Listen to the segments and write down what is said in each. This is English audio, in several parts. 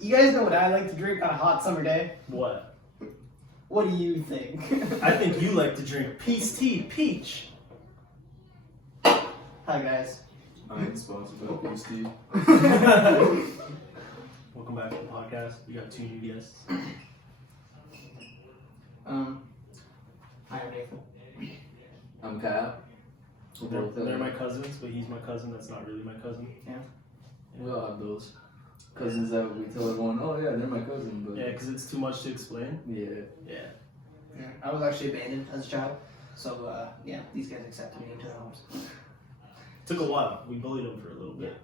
You guys know what I like to drink on a hot summer day? What? What do you think? I think you like to drink peace tea, peach. Hi guys. I ain't sponsored by Peace Tea. Welcome back to the podcast. We got 2 new guests. Hi, I'm Nathan. I'm Kave. They're my cousins, but he's my cousin that's not really my cousin. Yeah. We all have those cousins that we tell everyone, oh yeah, they're my cousin, but Yeah, because it's too much to explain. yeah. Yeah. I was actually abandoned as a child, so yeah, these guys accepted me into their homes. Took a while. We bullied him for a little bit.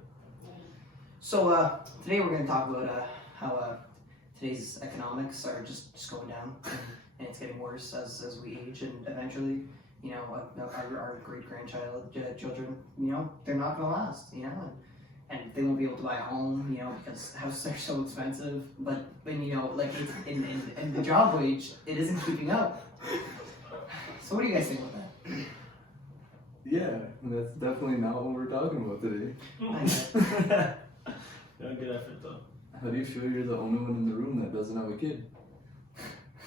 So today we're going to talk about how today's economics are just going down, and it's getting worse as we age, and eventually, you know, our great-grandchildren, you know, they're not going to last, you know, and they won't be able to buy a home, you know, because houses are so expensive. But when, you know, like in the job wage, it isn't keeping up. So what do you guys think about that? Yeah, that's definitely not what we're talking about today. Yeah, good effort though. How do you feel you're the only one in the room that doesn't have a kid?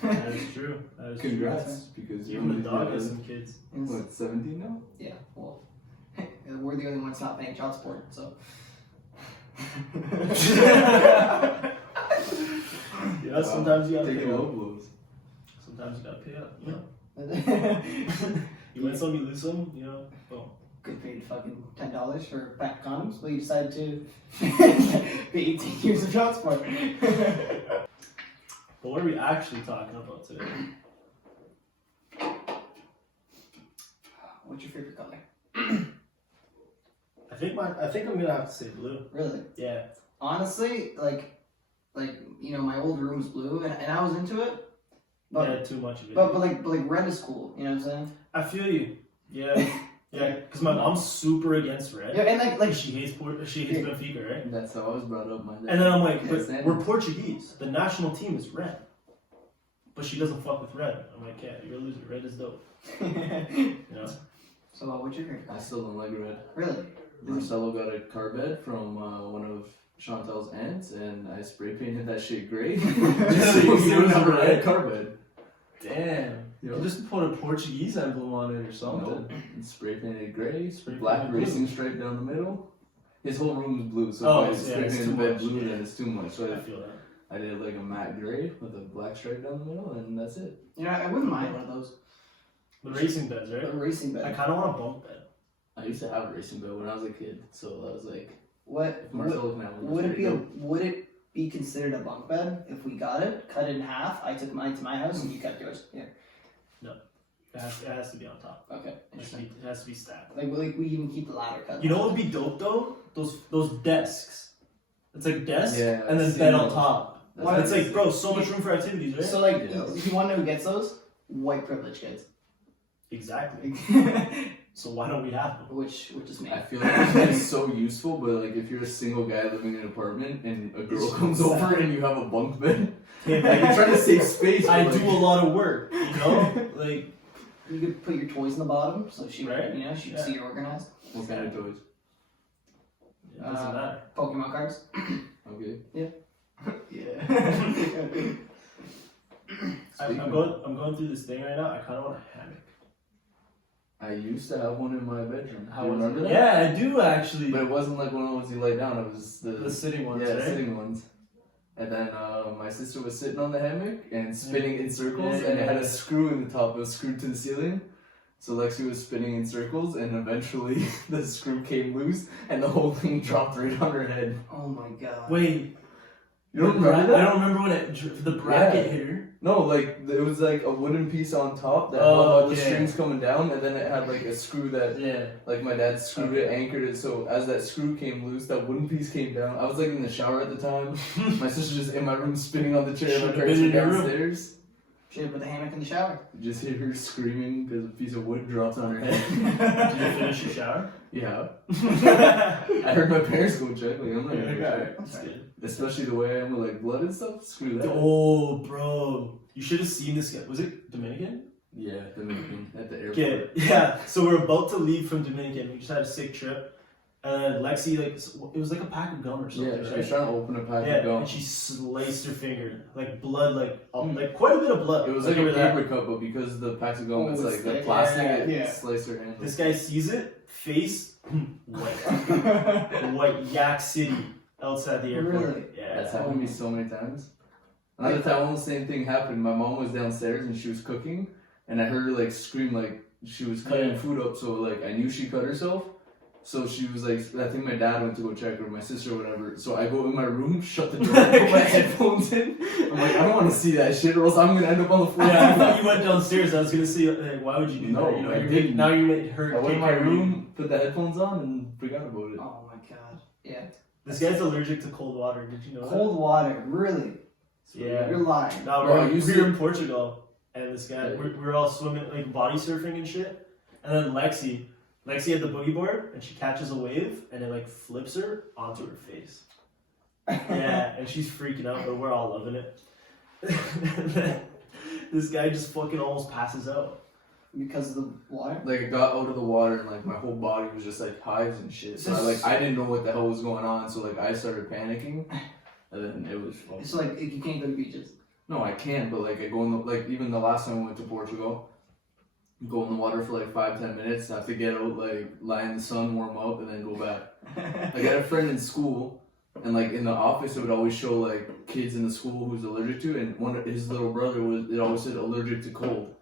That is true. That is Congrats, because true. you're Even only the dog has some kids. what, 17 now? Yeah, well, we're the only ones not paying child support, so. Yeah, sometimes you gotta take pay low up. blows. Sometimes you gotta pay up, you know? You win some, you lose some, you know? Well, Could pay fucking $10 for a pack of condoms, but you decided to pay 18 years of child support. but what are we actually talking about today? What's your favorite color? I think I'm gonna have to say blue. Really? Yeah. Honestly, like you know, my old room was blue, and I was into it. But Yeah, too much of it. but like red is cool. You know what I'm saying? I feel you. Yeah. Yeah. Because my mom's super against red. Yeah, and like She hates Benfica, right? That's how I was brought up. My dad. And then I'm like, but Yes, we're Portuguese. The national team is red. But she doesn't fuck with red. I'm like, yeah, you're a loser. Red is dope. You know? So what's your favorite I color? still don't like red. Really? Marcelo got a car bed from one of Chantal's aunts, and I spray painted that shit gray. Just so You it was a never red red? car bed. Damn. Yo. You just put a Portuguese emblem on it or something. No, spray painted gray, Spray black painted racing blue. stripe down the middle. His whole room is blue, so Oh, if I yeah, spray it's painted too the bed much, blue, yeah. then it's too much. So I feel that. I did like a matte gray with a black stripe down the middle, and that's it. You know, I wouldn't mind one of those. The racing beds, A right? racing I bed. kind of want a bunk bed. I used to have a racing bed when I was a kid, so I was like, What if Marcelo can have one, would that's it be? pretty dope. Would it be considered a bunk bed if we got it, cut it in half? I took mine to my house, and you kept yours. Yeah. It has to be on top. Okay. It has to be stacked. Like we even keep the ladder cut. You know what would be dope though? Those desks. It's like desk Yeah, and then I've bed seen on those. top. Why- It's like, bro, so much room for activities, right? So like, Yeah. if you want to know who gets those? White privilege kids. Exactly. So why don't we have them? which is me. I feel like it's so useful, but like if you're a single guy living in an apartment and a girl It's comes sad. over and you have a bunk bed, Yeah, like you're trying to save space. I but, like, do a lot of work, you know? Like, You could put your toys in the bottom, so she, Right? you know, she'd Yeah. see you're organized. What kind of toys? it doesn't matter. Pokemon cards. Okay. Yeah. I'm going through this thing right now. I kind of want a hammock. I used to have one in my bedroom. How Do you was remember it? that? Yeah, I do actually. But it wasn't like one of the ones you lay down. It was The sitting ones, yeah, right? sitting ones. And then my sister was sitting on the hammock and spinning in circles, Yeah, and it had yeah. a screw in the top. It was screwed to the ceiling. So Lexi was spinning in circles, and eventually the screw came loose, and the whole thing dropped right on her head. Oh my god. Wait, You don't remember that? I don't remember when the bracket Yeah. hit her. No, like it was like a wooden piece on top that Oh, held all the okay. strings coming down, and then it had like a screw that, Yeah. like my dad screwed it, anchored it. So as that screw came loose, that wooden piece came down. I was like in the shower at the time. My sister just in my room spinning on the chair. Should've My parents been were in your room. downstairs. Should have put the hammock in the shower. You just hear her screaming because a piece of wood dropped on her head. Did you finish your shower? Yeah. I heard my parents go check. Like I'm not gonna go check. That's good. Especially the way I am with like blood and stuff. Screw that. Oh, bro. You should have seen this guy. Was it Dominican? Yeah, Dominican at the airport. Okay, yeah. So we're about to leave from Dominican. We just had a sick trip. And then Lexi, like, it was like a pack of gum or something, Yeah, she right? was trying to open a pack Yeah, of gum. and she sliced her finger, like blood, like quite a bit of blood. It was like a over that. paper cup, but because the packs of gum Oh, is it's like the thick. plastic, it Yeah. sliced her hand. This guy sees it, face white, white Yak City outside the airport. Really? Yeah, That's happened to me so many times. Another time, almost the same thing happened. My mom was downstairs and she was cooking, and I heard her like scream like she was cutting food up. So like I knew she cut herself. So she was like, I think my dad went to go check her, my sister or whatever. So I go in my room, shut the door, put my headphones in. I'm like, I don't want to see that shit, or else I'm gonna end up on the floor. Yeah, I thought you went downstairs. I was gonna say, like, why would you do No, that? You know, I you're didn't. now you made her. I went in take my care of you. room, put the headphones on, and forgot about it. Oh my god. Yeah. This guy's allergic to cold water. Did you know Cold water, really? Yeah. You're lying. that? No, Bro, I we used were to- in Portugal, and this guy, we were all swimming, like body surfing and shit. And then Lexi had the boogie board, and she catches a wave, and it like flips her onto her face. Yeah, and she's freaking out, but we're all loving it. This guy just fucking almost passes out. Because of the water? Like, I got out of the water and, like, my whole body was just, like, hives and shit. So, I didn't know what the hell was going on. So, like, I started panicking. And then it was fucking... It's like, you can't go to beaches. No, I can, but, like, I go in the... Like, even the last time I went to Portugal, go in the water for, like, 5-10 minutes. Have to get out, like, lie in the sun, warm up, and then go back. I got a friend in school, and, like, in the office, it would always show, like, kids in the school who's allergic to, and one of his little brother was... It always said allergic to cold.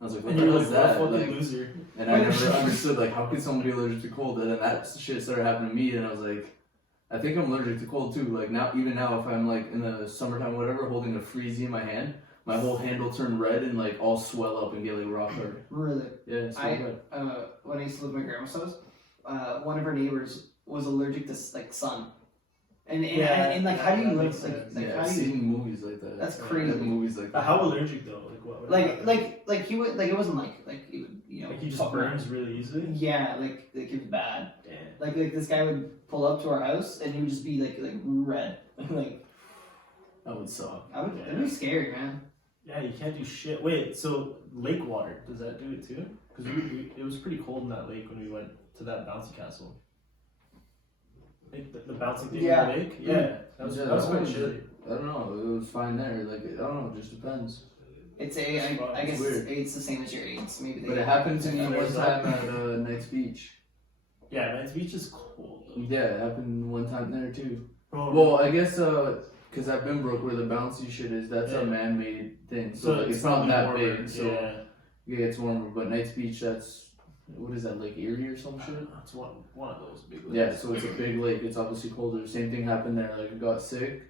I was like, what And the you're hell like, is what a that? fucking Like, loser. and I never understood, like, how could someone be allergic to cold? And then that shit started happening to me, and I was like, I think I'm allergic to cold too. Like, now, even now, if I'm, like, in the summertime, whatever, holding a freezy in my hand, my whole hand will turn red and, like, all swell up and get, like, rock hard. Really? Yeah, it's so bad. When I used to live at my grandma's house, one of her neighbors was allergic to, like, sun. And like, how do you that live, makes like, sense. like, Yeah, how I've do you... seen movies like that. That's I've crazy. seen movies like that. How allergic though? Like what? Like he would, like, it wasn't like he would, you know... Like he just fuck around. burns really easily. Yeah, like it was bad. Damn. Like this guy would pull up to our house and he would just be like red. Like That would suck. that'd be scary, man. Yeah, you can't do shit. Wait, so lake water, does that do it too? Because it was pretty cold in that lake when we went to that bouncy castle. Like the bouncing thing Yeah. in the lake? Yeah. That was quite chilly. I don't know. It was fine there. Like, I don't know. It just depends. It's I guess weird. it's the same as your AIDS. Maybe they... But it happened to me Yeah, one there's time at Knight's Beach. Yeah, Knight's Beach is cold though. Yeah, it happened one time there too. Bro, Well, I guess because I've been broke where the bouncy shit is. That's Yeah. a man-made thing, so so like, it's not probably that warmer. big. So yeah. it's warmer. But Knight's Beach, that's what is that, Lake Erie or some shit? It's one of those big lakes. Yeah, so it's a big lake. It's obviously colder. Same thing happened there. Like, I got sick.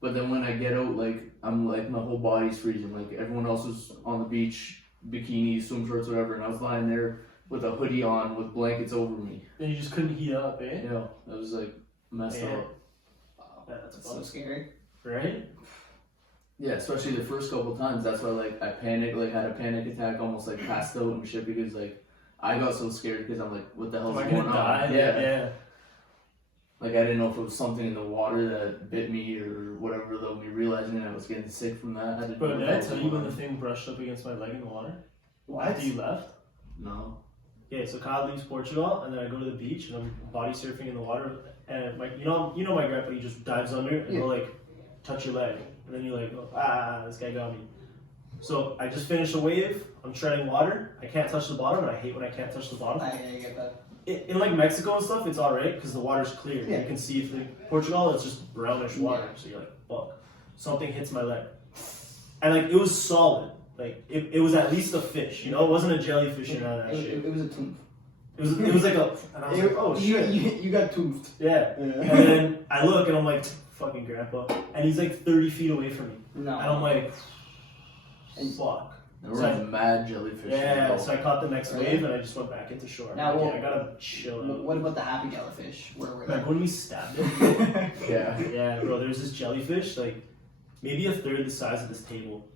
But then when I get out, like, I'm like, my whole body's freezing. Like, everyone else was on the beach, bikinis, swim shorts, whatever, and I was lying there with a hoodie on with blankets over me. And you just couldn't heat up, eh? Yeah, that was like messed Yeah. up. Yeah, that's That's so fun. scary. Right? Yeah, especially the first couple times. That's why, like, I panicked, like, had a panic attack, almost like passed out and shit because, like, I got so scared because I'm like, what the hell's Am I going gonna on? die? Yeah. Like, I didn't know if it was something in the water that bit me or whatever, though, me realizing I was getting sick from that. I didn't But know did what I was tell you going when the on. thing brushed up against my leg in the water? What? After you left? No. Okay, so Kyle leaves Portugal, and then I go to the beach, and I'm body surfing in the water, and my, you know my grandpa, he just dives under, and he'll like touch your leg, and then you're like, oh, this guy got me. So I just finished a wave, I'm treading water, I can't touch the bottom, and I hate when I can't touch the bottom. I get that. In like Mexico and stuff, it's alright, because the water's clear, Yeah. you can see if Portugal, it's just brownish water, so you're like, fuck. Something hits my leg. And like, it was solid. Like, it was at least a fish, you know? It wasn't a jellyfish or none of that shit. It was a tooth. It was like a, and I was like, oh shit. You got toothed. Yeah. And then I look and I'm like, fucking grandpa. And he's like 30 feet away from me. No. And I'm like, fuck. There were So mad jellyfish. Yeah, so I caught the next wave and I just went back into shore. Now, Now, well, I gotta chill out. What about the happy jellyfish? Where were Like they? when we stabbed it, Yeah. yeah, bro, there's this jellyfish, like maybe a third the size of this table.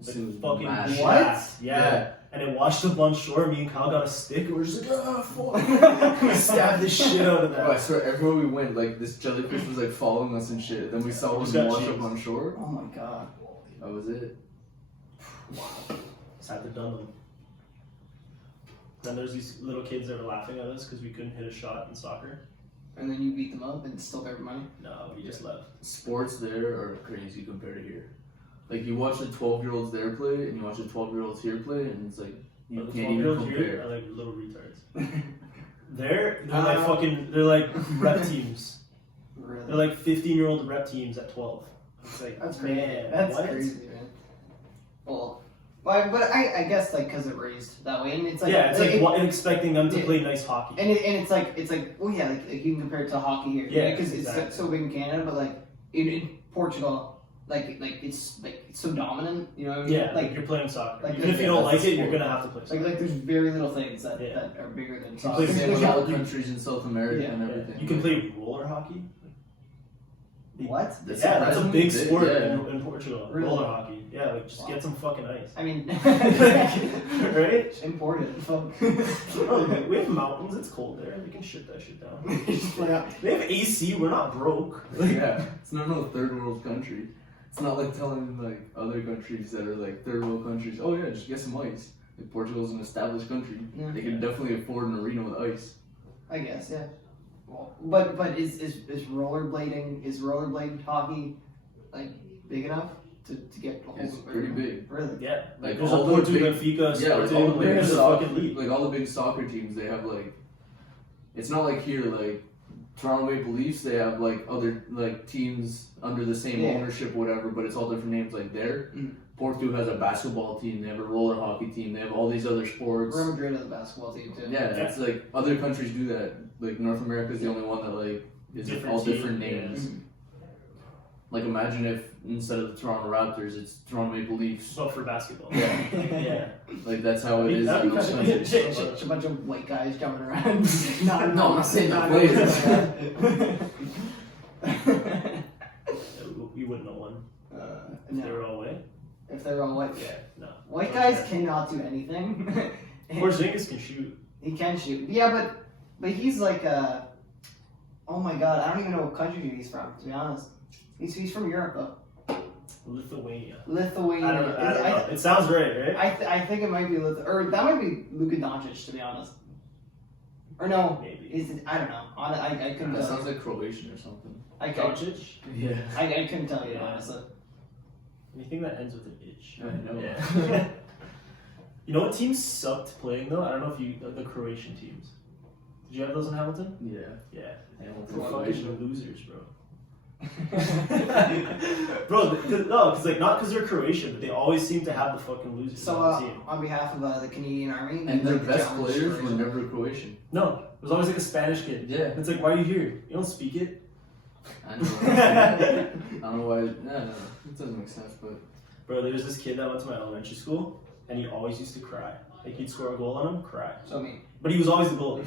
This Like was fucking mad. jacked. Yeah. Yeah. And it washed up on shore. Me and Kyle got a stick and we're just like, ah, fuck. We stabbed the shit out of Bro, I that. swear, everywhere we went, like, this jellyfish was, like, following us and shit. Then we saw Just one got wash up cheese. on shore. Oh my god. That was it. Just had to done them. Then there's these little kids that were laughing at us because we couldn't hit a shot in soccer. And then you beat them up and still their money? No, we just left. Sports there are crazy compared to here. Like you watch the 12-year-olds there play, and you watch the 12-year-olds here play, and it's like you The can't even 12-year-olds compare. here are like little retards. they're like rep teams. Really? They're like 15-year-old rep teams at 12. It's like, That's crazy. man, That's what? crazy, man. Well, but I guess like because it raised that way, and it's like Yeah, it's like expecting them to play nice hockey. and it's like well yeah like you can compare it to hockey here, Yeah, because exactly. it's so big in Canada, but like in Portugal, like it's so dominant, you know what I mean? Yeah, like you're playing soccer. like, Even if you yeah, don't that's like it, the you're sport. gonna have to play soccer. like there's very little things that, Yeah. that are bigger than It's soccer. the same with all the countries in South America Yeah. and everything. You can play roller hockey. What? That's That's a big surprising. sport Yeah. in Portugal. Really? Roller hockey. Yeah, like just get some fucking ice. I mean, Right? imported. Fuck. Bro, we have mountains. It's cold there. We can ship that shit down. Just play out. They have AC. We're not broke. Yeah, it's not no third world country. It's not like telling like other countries that are like third world countries, oh yeah, just get some ice. Like Portugal's an established country. Yeah. They can definitely afford an arena with ice. I guess, yeah. Well, but is rollerblade hockey like big enough to get the whole? It's pretty big. Really? Yeah. Like There's a all the Porto, big- Benfica, Yeah, like Sporting, all the like, big there's a soccer, fucking league. like all the big soccer teams, they have like, it's not like here, like Toronto Maple Leafs, they have like other like teams under the same Yeah. ownership, whatever, but it's all different names. Like there, Mm. Porto has a basketball team, they have a roller hockey team, they have all these other sports. Real Madrid has a basketball team too. Yeah, it's like other countries do that. Like North America is the only one that like is Different all team, different yeah. names. Mhm. Like imagine if instead of the Toronto Raptors, it's Toronto Maple Leafs. So for basketball. Yeah. Yeah. Like that's how it is. That'd in be those kinda countries. Just a bunch of white guys jumping around. No, I'm not saying that We wouldn't know one. If they No, were all white. if they're all white, Yeah. No. white guys cannot do anything. Porzingis can shoot. He can shoot. Yeah, but he's like oh my god, I don't even know what country he's from, to be honest. He's from Europe though. Lithuania. Lithuania. I don't know. It sounds right, right? I think it might be or that might be Luka Doncic, to be honest. Or no, Maybe. is it? I don't know. I couldn't That tell. sounds like Croatian or something. I couldn't. Doncic? Yeah. I couldn't tell you Yeah. honestly. Anything that ends with an itch. I know. Yeah. You know what teams sucked playing though? I don't know if you the Croatian teams. Did you have those in Hamilton? Yeah. Yeah. Hamilton, They're Croatia. fucking losers, bro. Bro, no, because like not because they're Croatian, but they always seem to have the fucking losers So on the team. on behalf of the Canadian Army, And their like, best challenge players were Croatia. never Croatian. No, it was always like a Spanish kid. Yeah. It's like, why are you here? You don't speak it. I know. I don't know why. No, it doesn't make sense, but Bro, there was this kid that went to my elementary school, and he always used to cry. Like he'd score a goal on him, cry. So me. But he was always the goalie.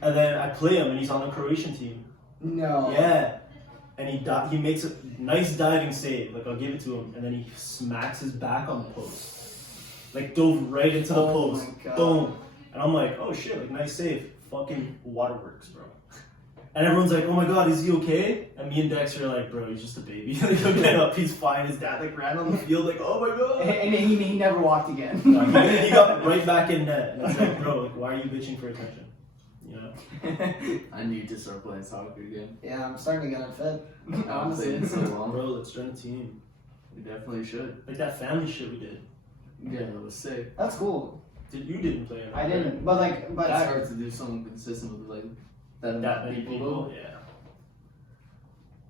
And then I play him, and he's on the Croatian team. No. Yeah. And he makes a nice diving save. Like I'll give it to him, and then he smacks his back on the post. Like dove right into the Oh post. my God. Boom. And I'm like, oh shit, like nice save. Fucking waterworks, bro. And everyone's like, oh my god, is he okay? And me and Dex are like, bro, he's just a baby. Like he'll get up, he's fine. His dad like ran on the field like, oh my god. And he never walked again. No, he got right back in net. And it's like, bro, like why are you bitching for attention? You know? I need to start playing soccer again. Yeah, I'm starting to get unfit. I haven't Honestly. played in so long. Bro, let's join a team. We definitely should. Like that family shit we did. Yeah, that was sick. That's cool. You didn't play it. I didn't, but It's hard to do something consistent with like that That many many people. people, Though. yeah.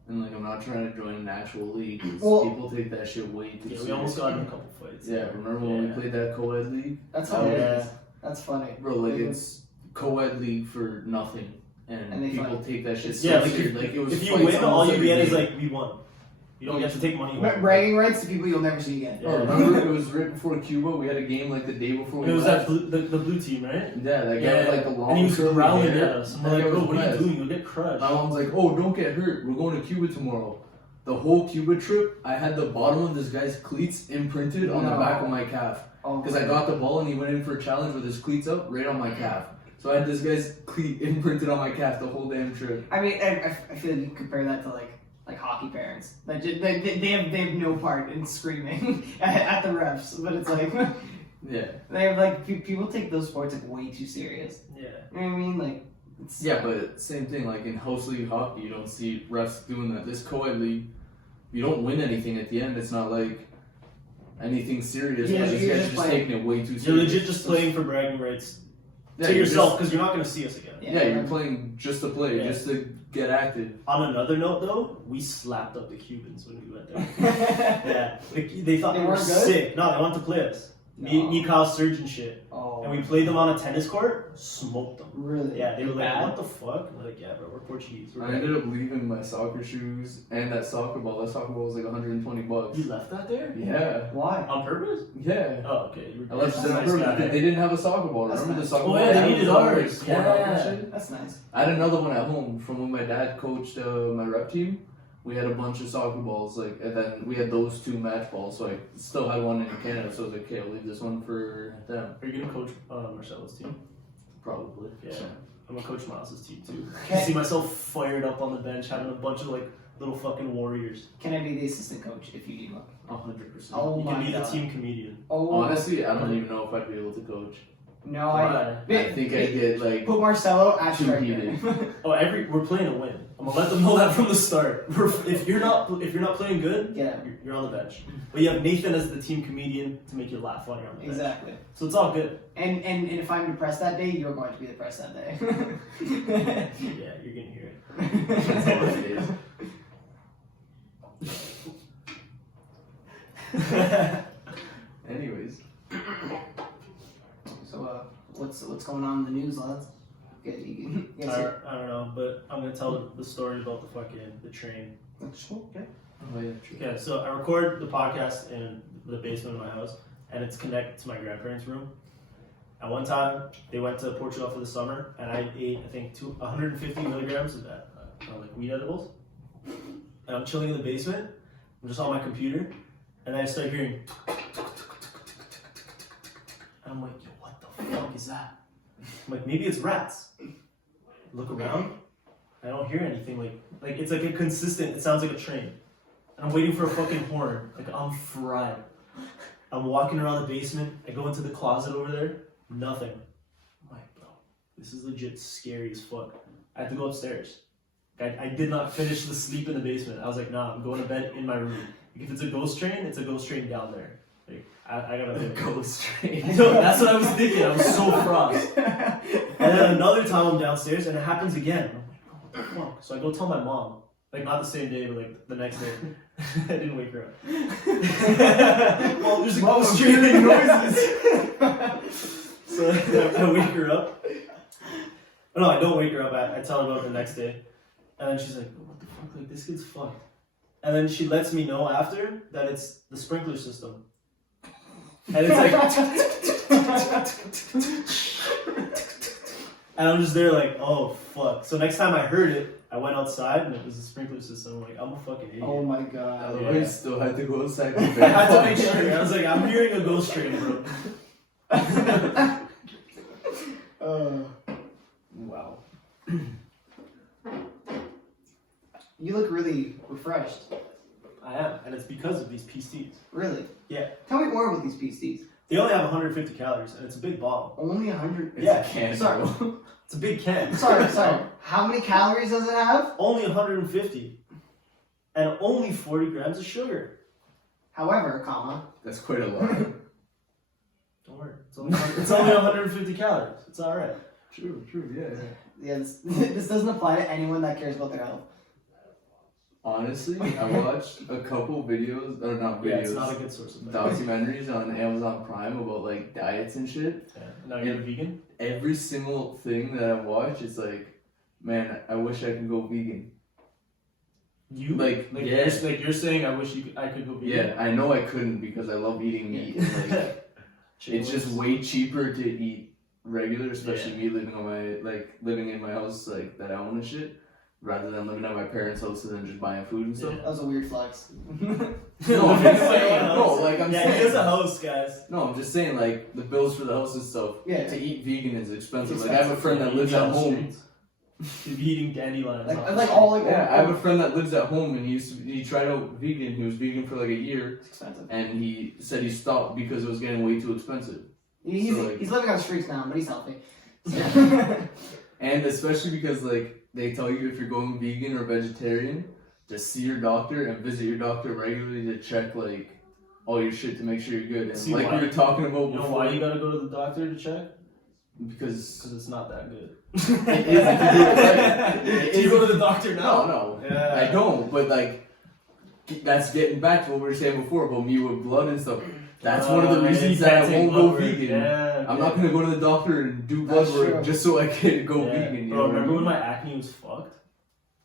And like I'm not trying to join an actual league. 'Cause Well- people take that shit way too Yeah, serious. we almost got in a couple fights. Yeah, remember when Yeah. we played that co-ed league? That's Oh, hilarious. yeah. That's funny. Bro, like it's co-ed league for nothing, and, And they people fight. take that shit so Yeah, like serious. Like it was if you fights win, all almost you every get is game. like, we won. You don't get to take money home. Bragging rights to people you'll never see again. Oh, remember it was right before Cuba. We had a game like the day before. And it we was left. that the blue team, right? Yeah, that guy with like the long. And he was curly growling hair. at us. And we're That like, guy bro, was what are you mad. doing? You'll get crushed. My mom's like, "Oh, don't get hurt. We're going to Cuba tomorrow." The whole Cuba trip, I had the bottom of this guy's cleats imprinted on the No. back of my calf Oh, because I got the ball and he went in for a challenge with his cleats up right on my calf. So I had this guy's cleat imprinted on my calf the whole damn trip. I mean, I feel like you compare that to like hockey parents. Like they have no part in screaming at the refs, but it's like Yeah. they have like people take those sports like way too serious. Yeah. You know what I mean? Like Yeah, but same thing. Like in house league hockey, you don't see refs doing that. This co-ed league, you don't win anything at the end. It's not like anything serious. Yeah, but these you're guys are just just playing. taking it way too You're serious. legit just playing for bragging rights Yeah, to you're yourself just- because you're not going to see us again. Yeah, you're playing just to play, Yeah. just to get active. On another note, though, we slapped up the Keagans when we went there. Yeah, they thought They we were weren't good? sick. No, they wanted to play us. Me, Kyle, Surge, and shit. Oh, And we played them on a tennis court, smoked them. really? Yeah, they were like, Bad? what the fuck? We're like, yeah, bro, we're Portuguese. We're I ended up leaving my soccer shoes and that soccer ball. That soccer ball was like $120. You left that there? Yeah. Why? On purpose? Yeah. Oh, okay. You I were left just it a on nice purpose. guy. They didn't have a soccer ball. That's Remember nice. the soccer Oh, ball? yeah, they It needed was all, like, ours. torn up and Yeah. shit. That's nice. I had another one at home from when my dad coached my rep team. We had a bunch of soccer balls, like, and then we had those 2 match balls. So I still had one in Canada. So I was like, okay, I'll leave this one for them. Are you gonna coach Marcelo's team? Probably. Yeah. I'm gonna coach Miles' team too. Okay. I see myself fired up on the bench, having a bunch of like little fucking warriors. Can I be the assistant coach if you need one? 100%. Oh You my can be the God. team comedian. Oh, Honestly, I don't even know if I'd be able to coach. no, Why? I think I'd get like put Marcelo at too striker. heated. Oh, we're playing to win. I'm gonna let them know that from the start. If you're not playing good, Yeah, you're on the bench. But you have Nathan as the team comedian to make you laugh while you're on the bench. exactly. So it's all good. And if I'm depressed that day, you're going to be depressed that day. Yeah, you're gonna hear it. That's all it is. Anyways, So, what's going on in the news, lads? Good, you guys hear? I don't know, but I'm gonna tell the story about the train. Okay. oh yeah, true. Okay, so I record the podcast in the basement of my house, and it's connected to my grandparents' room. At one time, they went to Portugal for the summer, and I ate, I think, 150 milligrams of that, like weed edibles. And I'm chilling in the basement, I'm just on my computer, and then I start hearing, and I'm like, yo, what the fuck is that? I'm like, maybe it's rats. Look around, I don't hear anything. Like it's like a consistent. It sounds like a train. And I'm waiting for a fucking horn. Like I'm fried. I'm walking around the basement. I go into the closet over there. Nothing. I'm like, bro, this is legit scary as fuck. I had to go upstairs. I did not finish the sleep in the basement. I was like, nah, I'm going to bed in my room. Like, if it's a ghost train, it's a ghost train down there. Like I gotta The ghost train. No, that's what I was thinking. I was so frost. And then another time I'm downstairs and it happens again. I'm like, oh, what the fuck? So I go tell my mom. Like not the same day, but like the next day. I didn't wake her up. Well, there's a ghost train and noises. So I wake her up. Oh, no, I don't wake her up. I tell her about it the next day. And then she's like, what the fuck? Like this kid's fucked. And then she lets me know after that it's the sprinkler system. And it's like, and I'm just there like, oh fuck. So next time I heard it, I went outside and it was a sprinkler system. I'm like, I'm a fucking idiot. Oh my I god. Yeah. still had to go outside. I had to make sure. I was like, I'm hearing a ghost train, bro. Wow. You look really refreshed. I am, and it's because of these PCs. Really? Yeah. Tell me more about these PCs. They only have 150 calories, and it's a big bottle. Only 100. It's Yeah, a can. sorry. bro. It's a big can. Sorry. How many calories does it have? Only 150, and only 40 grams of sugar. However, comma. That's quite a lot. Don't worry, it's only 150 calories. It's all right. True, yeah. Yeah, this doesn't apply to anyone that cares about their health. Honestly, I watched a couple videos, or not Yeah, videos, it's not a good source of value. documentaries on Amazon Prime about like diets and shit. Yeah. Now you're a vegan. Every single thing that I watch is like, man, I wish I could go vegan. You Like, yeah. you're saying I wish I could go vegan. Yeah, I know I couldn't because I love eating meat. And, like, it's just way cheaper to eat regular, especially me living in my house like that I own and shit, rather than living at my parents' house and then just buying food and stuff. Yeah. That was a weird flex. No, I'm just saying, I'm yeah, he saying. is a host, guys. No, I'm just saying, like, the bills for the house and stuff. Yeah. To eat vegan is expensive. It's Like, I have a friend that lives at home. He's eating dandelions. like all like. Yeah, I have a friend that lives at home, and he tried out vegan. He was vegan for like a year, It's expensive. and he said he stopped because it was getting way too expensive. He's So, like- living on streets now, but he's healthy. And especially because like they tell you if you're going vegan or vegetarian, just see your doctor and visit your doctor regularly to check like all your shit to make sure you're good. And See, like we were talking about You know before, why you gotta go to the doctor to check? because It's not that good. it is if you do it right. It Do you is go if- to the doctor now? No, Yeah. I don't. But like, that's getting back to what we were saying before about me with blood and stuff. That's one of the reasons that I won't go vegan. Yeah, I'm not gonna go to the doctor and do blood That's work true. just so I can go Yeah. vegan. You Bro, know remember what when my acne was fucked?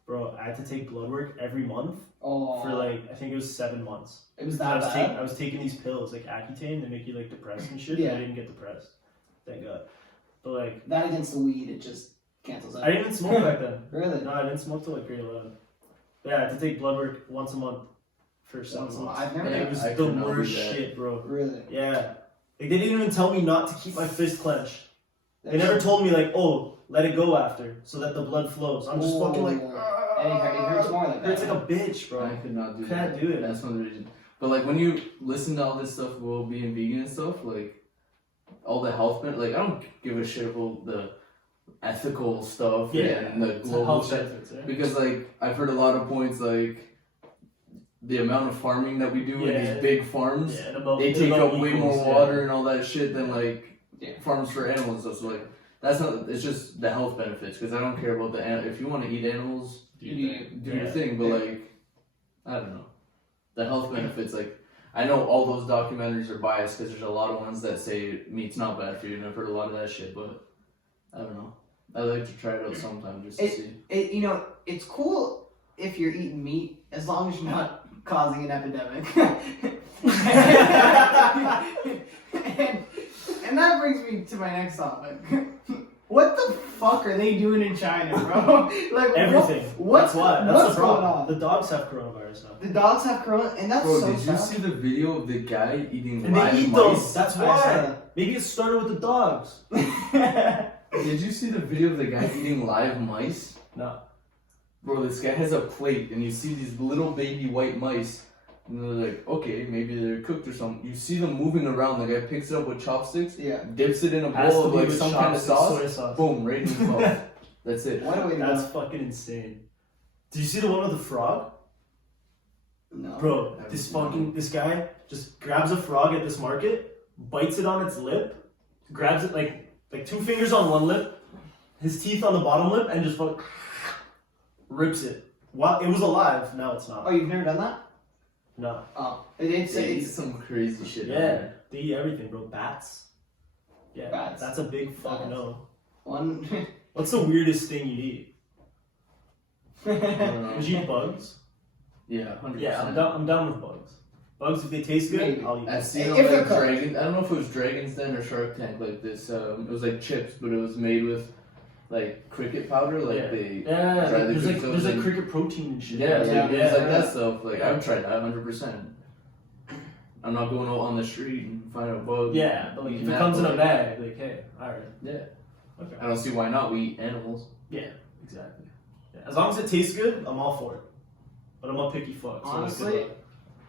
Bro, I had to take blood work every month Oh, for like, I think it was 7 months. it was I that was, bad. I was taking these pills, like Accutane, they make you like depressed and shit. Yeah. I didn't get depressed. Thank God. But like, That against the weed, it just cancels out. I didn't even smoke back then. Really? No, I didn't smoke till like grade 11. Yeah, I had to take blood work once a month for 7 Once a months. month. I've never And Yeah, it was I the could not do worst that. shit, bro. Really? Yeah. Like, they didn't even tell me not to keep my fist clenched. They never told me like, oh, let it go after, so that the blood flows. I'm just fucking like, And it hurts more like that. it's like a bitch, bro. I could not do Can't that. do it. That's one of the reasons. But like when you listen to all this stuff about being vegan and stuff, like all the health like I don't give a shit about the ethical stuff and the It's global health shit. benefits, right? Because like I've heard a lot of points like the amount of farming that we do in Yeah. these big farms, Yeah, and about, they take about up way equals, more yeah. water and all that shit than like Yeah. farms for animals and stuff. So like that's not. It's just the health benefits because I don't care about if you want to eat animals, Do your thing. do your Yeah. thing. But Yeah. like I don't know, the health benefits. Like I know all those documentaries are biased because there's a lot of ones that say meat's not bad for you, and I've heard a lot of that shit. But I don't know. I like to try it out sometime just to see. You know, it's cool if you're eating meat as long as you're not causing an epidemic. and that brings me to my next topic. What the fuck are they doing in China, bro? Like Everything. What's That's why. That's what's the going problem. on? The dogs have coronavirus now. The dogs have corona, and that's Bro, so did you sad. see the video of the guy eating And live they eat mice? those. That's I saw why. that. Maybe it started with the dogs. Did you see the video of the guy eating live mice? No. Bro, this guy has a plate and you see these little baby white mice. And they're like, okay, maybe they're cooked or something. You see them moving around. The guy picks it up with chopsticks, Yeah. dips it in a Has bowl to of be like with some kind of chopsticks, sauce. soy sauce. Boom, right in his mouth. That's it. What a way to That's go. fucking insane. Did you see the one with the frog? No. Bro, haven't this seen this guy just grabs a frog at this market, bites it on its lip, grabs it like 2 fingers on one lip, his teeth on the bottom lip, and just fucking rips it. While it was alive, now it's Oh, not. you've never done that? No. Oh, it's They eat some crazy shit. down Yeah, there. they eat everything, bro. Bats. Yeah, Bats. that's a big fucking Bats. no. one. What's the weirdest thing you eat? I don't know. Would you eat bugs? Yeah, 100%. Yeah, I'm down with bugs. Bugs, if they taste good, Maybe. I'll eat them. I've seen If it they're like cooked. Dragon. I don't know if it was Dragon's Den or Shark Tank like this. It was like chips, but it was made with like cricket powder. Like Yeah. they. Yeah, Try the there's like cooked those cricket protein and shit. Yeah, Yeah. things like that stuff. Like Yeah. I've tried that 100%. I'm not going out on the street and find a bug. Yeah, but like if eating it that comes in a bug. bag, like hey, alright. Yeah. Okay. I don't see why not. We eat animals. Yeah, exactly. Yeah. As long as it tastes good, I'm all for it. But I'm a picky fuck. So Honestly, like, good luck.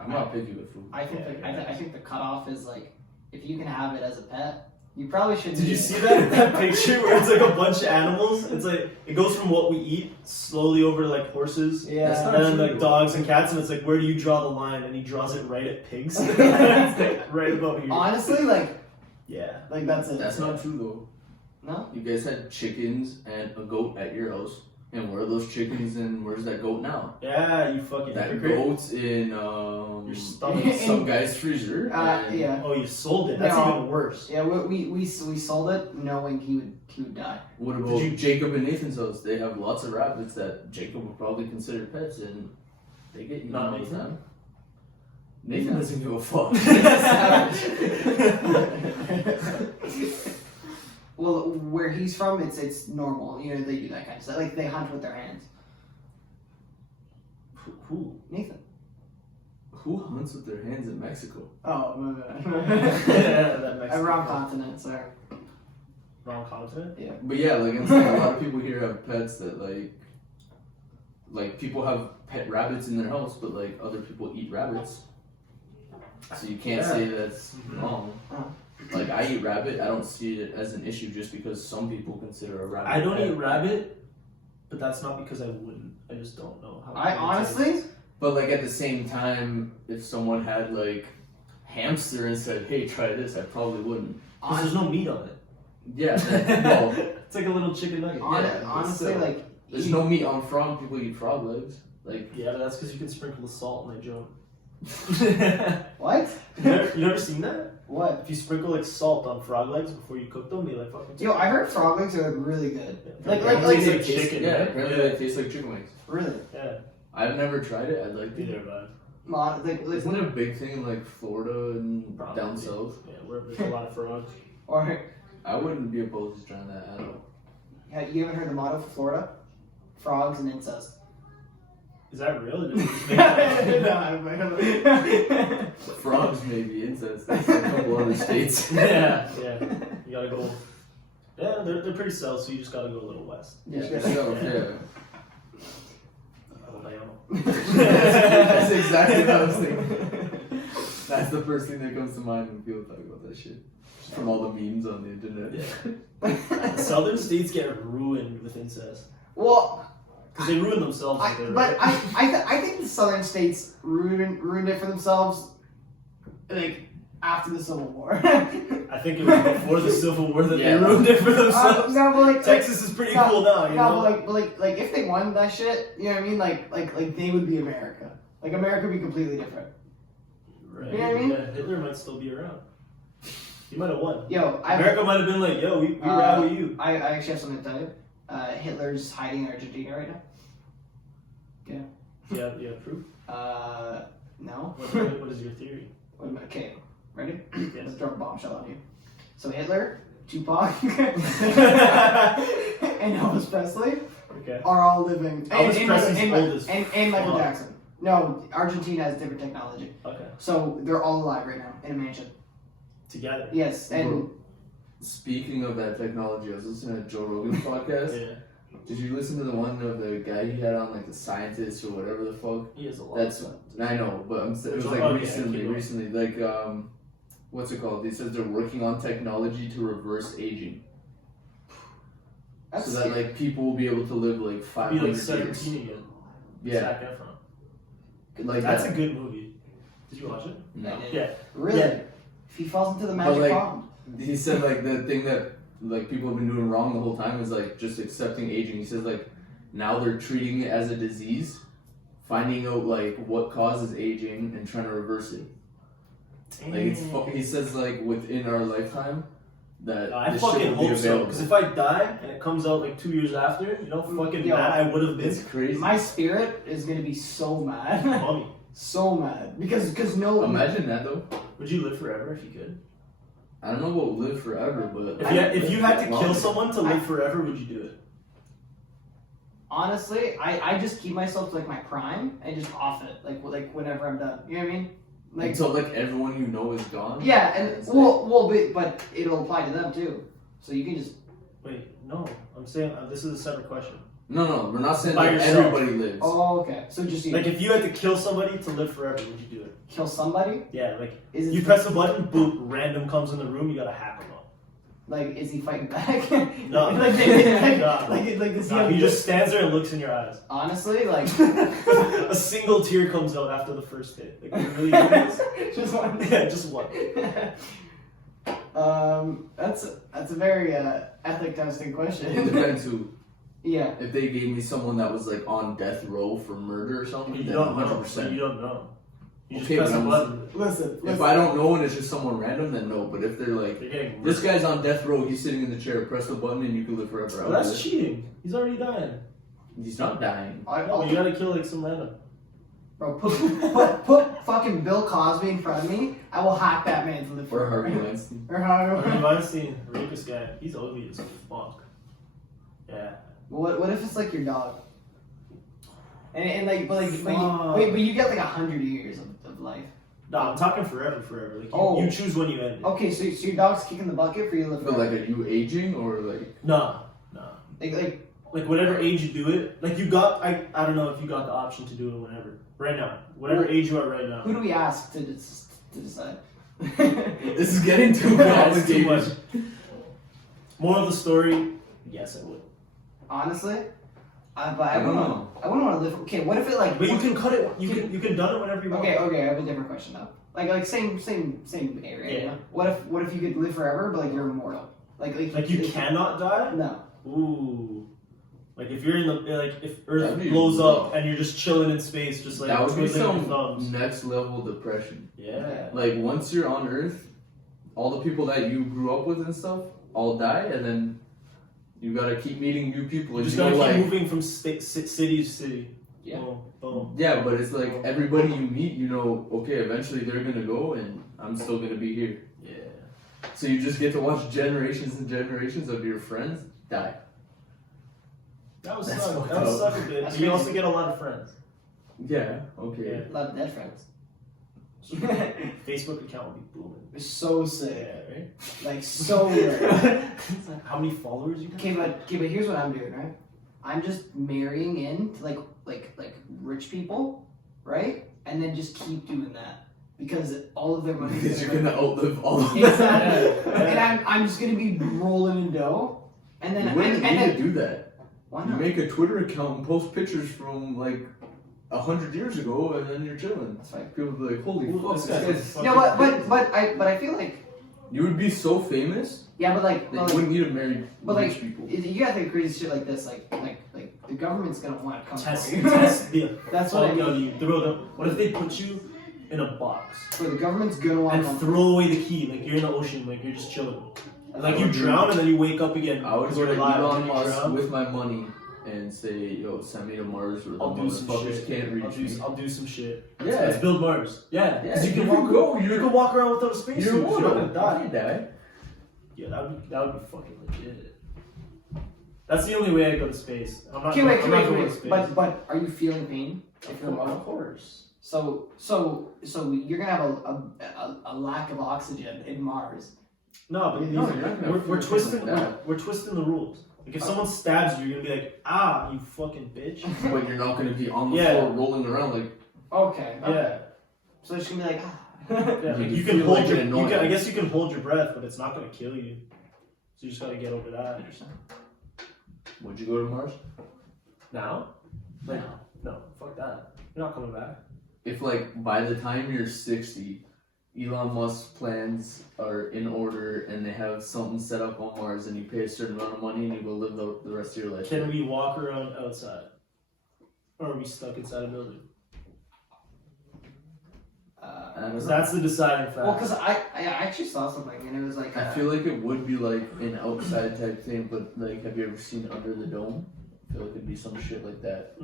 I'm not picky with food. I think Yeah. I think the cutoff is like if you can have it as a pet, you probably shouldn't. Did you eat see it. that picture where it's like a bunch of animals? It's like it goes from what we eat slowly over to like horses, Yeah. That's not and then true. like dogs and cats, and it's like where do you draw the line? And he draws it right at pigs, It's like, right above here. Honestly, like Yeah. that's it. That's not true though. No. You guys had chickens and a goat at your house. And where are those chickens and where's that goat now? Yeah, you fucking That hypocrite. goat's in Your stomach. some guy's freezer. and Yeah. Oh, you sold it. That's No. even worse. Yeah, we sold it knowing he would die. What Did about you- Jacob and Nathan's house? They have lots of rabbits that Jacob would probably consider pets, and they get eaten Not all the Nathan? time. Nathan doesn't give a fuck. Well, where he's from, it's normal. You know, they do that kind of stuff. Like they hunt with their hands. Who? Nathan. Who hunts with their hands in Mexico? Oh, Yeah, that makes wrong sense. continent. Sorry. Wrong continent. But yeah, like I'm saying, a lot of people here have pets that like people have pet rabbits in their house, but like other people eat rabbits. So you can't say that's wrong. Like, I eat rabbit, I don't see it as an issue just because some people consider a rabbit. I don't eat rabbit, but that's not because I wouldn't. I just don't know how. I honestly. But like at the same time, if someone had like hamster and said, "Hey, try this," I probably wouldn't. Because there's no meat on it. Yeah, well, it's like a little chicken nugget. Honestly, still, like there's no meat on frog. People eat frog legs. Like, yeah, but that's because you can sprinkle the salt in that joke. what? You never seen that? What? If you sprinkle like salt on frog legs before you cook them, they like fucking. Yo, I heard frog legs are like really good. Yeah. Like chicken. Yeah, Right? apparently they taste like chicken wings. Really? Yeah. I've never tried it. I'd like to. Neither have I. Isn't it a big thing in like Florida and Probably. down south? Yeah, where there's a lot of frogs. Or I wouldn't be opposed to trying that at all. you haven't heard the motto for Florida? Frogs and incest. Is that real? Frogs maybe incest. That's a couple other states. Yeah. You gotta go. Yeah, they're pretty south, so you just gotta go a little west. Yeah. That's exactly what I was thinking. That's the first thing that comes to mind when people talk about that shit. From all the memes on the internet. Yeah. Southern states get ruined with incest. Well, because they ruin themselves. I think the southern states ruined it for themselves, like after the Civil War. I think it was before the Civil War that they ruined it for themselves. No, but like Texas is pretty cool now, you know. But like if they won that shit, you know what I mean? Like they would be America. Like America would be completely different. Right. You know what I mean? Yeah, Hitler might still be around. He might have won. Yo, America might have been like, yo, we rally you. I actually have something to tell you. Hitler's hiding in Argentina right now. Yeah, proof? No. What is your theory? Okay, ready? Yes. Let's drop a bombshell on you. So Hitler, Tupac, and Elvis Presley are all living. Elvis Presley's oldest. And Michael Jackson. No, Argentina has different technology. Okay. So they're all alive right now in a mansion. Together. Yes, and speaking of that technology, I was listening to Joe Rogan's podcast. Yeah. Did you listen to the one of the guy he had on, like the scientist or whatever the fuck? He has a lot. I know, but it was like recently, like what's it called? He says they're working on technology to reverse aging. that's So that like people will be able to live like 500 Be like years. 17 again. Yeah, Zac Efron. like That's that. a good movie. Did you watch it? No. Yeah. really. Yeah. If he falls into the magic like, pond. He said like the thing that like people have been doing wrong the whole time is like just accepting aging. He says like now they're treating it as a disease, finding out like what causes aging and trying to reverse it. Like he says like within our lifetime that I this fucking shit will be hope so. available. Because if I die and it comes out like 2 years after, you know, fucking Yo, mad I would have been. It's crazy. My spirit is gonna be so mad. Mummy. So mad. Because no. Imagine that though. Would you live forever if you could? I don't know about live forever, but If you had to kill someone to live forever, would you do it? Honestly, I just keep myself to like my prime and just off it. Like whenever I'm done. You know what I mean? Like until like everyone you know is gone. yeah, and well, but it'll apply to them too. So you can just. Wait, no. I'm saying this is a separate question. No, we're not saying By that yourself. everybody lives. Oh, okay. So just you Like if you had to kill somebody to live forever, would you do it? kill somebody. Yeah, like Is it you press a button, boom, random comes in the room, you gotta hack them up. like is he fighting back? No. like does he have He just stands there and looks in your eyes. honestly like A single tear comes out after the first hit. Like you really do this? just one. Yeah, just one. That's a very ethic testing It question. depends who. Yeah. If they gave me someone that was like on death row for murder or something, You then don't know. 100%. You don't know. You Okay, just press but a button. Listen. If I don't know and it's just someone random, then no. But if they're like, You're getting this guy's on death row, he's sitting in the chair, press the button and you can live forever. Well, that's cheating. He's already dying. He's not dying. No, you gotta kill like some random. Bro, put fucking Bill Cosby in front of me. I will hack that man to live Or forever. Harvey Weinstein. Or Harvey Harvey Weinstein. Weinstein, rapist guy. He's ugly as fuck. Yeah. What if it's like your dog? And like, but Fuck. you get like 100 years of life. No, I'm talking forever. Like you choose when you end it. Okay, so your dog's kicking the bucket for you to live But forever. like, are you aging or like? No. Like Whatever age you do it, like you got, I don't know if you got the option to do it whenever. Right now, whatever age you are right now. who do we ask to decide. This is getting too Yeah, it's too much. complicated. Moral of the story: yes, I would. Honestly, I I wouldn't don't want. know. I wouldn't want to live. Okay, what if it like? But you can cut it. You can done it whenever you want. Okay, I have a different question though. Like same area. Yeah. You know? What if you could live forever, but like you're immortal? Like you cannot die. No. Ooh. Like if you're in the if Earth That'd be blows rough. up and you're just chilling in space, just like That would be twiddling your some thumbs. next level depression. Yeah. Like once you're on Earth, all the people that you grew up with and stuff all die, and then you gotta keep meeting new people. You And just you gotta know, keep like, moving from city to city. Yeah. Boom, boom. yeah, but it's like everybody you meet, you know, okay, eventually they're gonna go, and I'm still gonna be here. Yeah. So you just get to watch generations and generations of your friends die. That was That's suck. fucked That was up. suck a bit. That's But you also crazy. get a lot of friends. Yeah. Okay. Yeah. A lot of dead friends. Facebook account will be booming. It's so sick. Yeah, right? Like so weird. How many followers you got? Okay, but here's what I'm doing, right? I'm just marrying in to like rich people, right? And then just keep doing that because all of their money Because is you're gonna outlive all of them. exactly. Yeah. And I'm just gonna be rolling in dough, and then You wouldn't and need then to do that. why You not? make a Twitter account and post pictures from like 100 years ago, and then you're chilling. That's fine. People be like, "Holy Ooh, fuck, this this guy's guy's." fucking No, but I feel like You would be so famous yeah, but like that you wouldn't need to marry but rich like people. you gotta think crazy shit like this, like the government's gonna want to come Test for you. the That's what I fuck mean. out of you. Throw them. What if they put you in a box So the government's gonna want to and come. throw away the key? Like you're in the ocean, like you're just chilling. And like I you would do- drown and then you wake up again. I would because go you're to alive, Elon and then you Musk drown. with my money and say, "Yo, send me to Mars where the I'll do some motherfuckers shit. can't reach me." I'll do some shit. Yeah. Let's build Mars. Yeah. Yeah, 'Cause you can you walk can go, around. You you're- can walk around without a spacesuit. You're You're not gonna You die. can't die. Yeah, that would be fucking legit. That's the only way I go to space. I'm not. Okay, wait, I'm not going to wait. space. But are you feeling pain if you're immortal? Of course. So you're gonna have a lack of oxygen in Mars. No, but No, you're not gonna we're feel twisting. like that. We're twisting the rules. Like if someone stabs you, you're gonna be like, ah, you fucking bitch. But you're not gonna be on the Yeah. floor rolling around like. Okay. Yeah. So it's gonna be like. Yeah, like You you can feel hold like your. an You can, I annoyance. guess you can hold your breath, but it's not gonna kill you. So you just gotta get over that. Would you go to Mars? Now? Like, no, fuck that. You're not coming back. If like by the time you're 60, Elon Musk's plans are in order and they have something set up on Mars and you pay a certain amount of money and you go live the rest of your life. Can we walk around outside? Or are we stuck inside a building? I don't know. That's the deciding factor. Well, because I actually saw something and it was like. I feel like it would be like an outside type thing, but like, have you ever seen Under the Dome? I feel like it'd be some shit like that.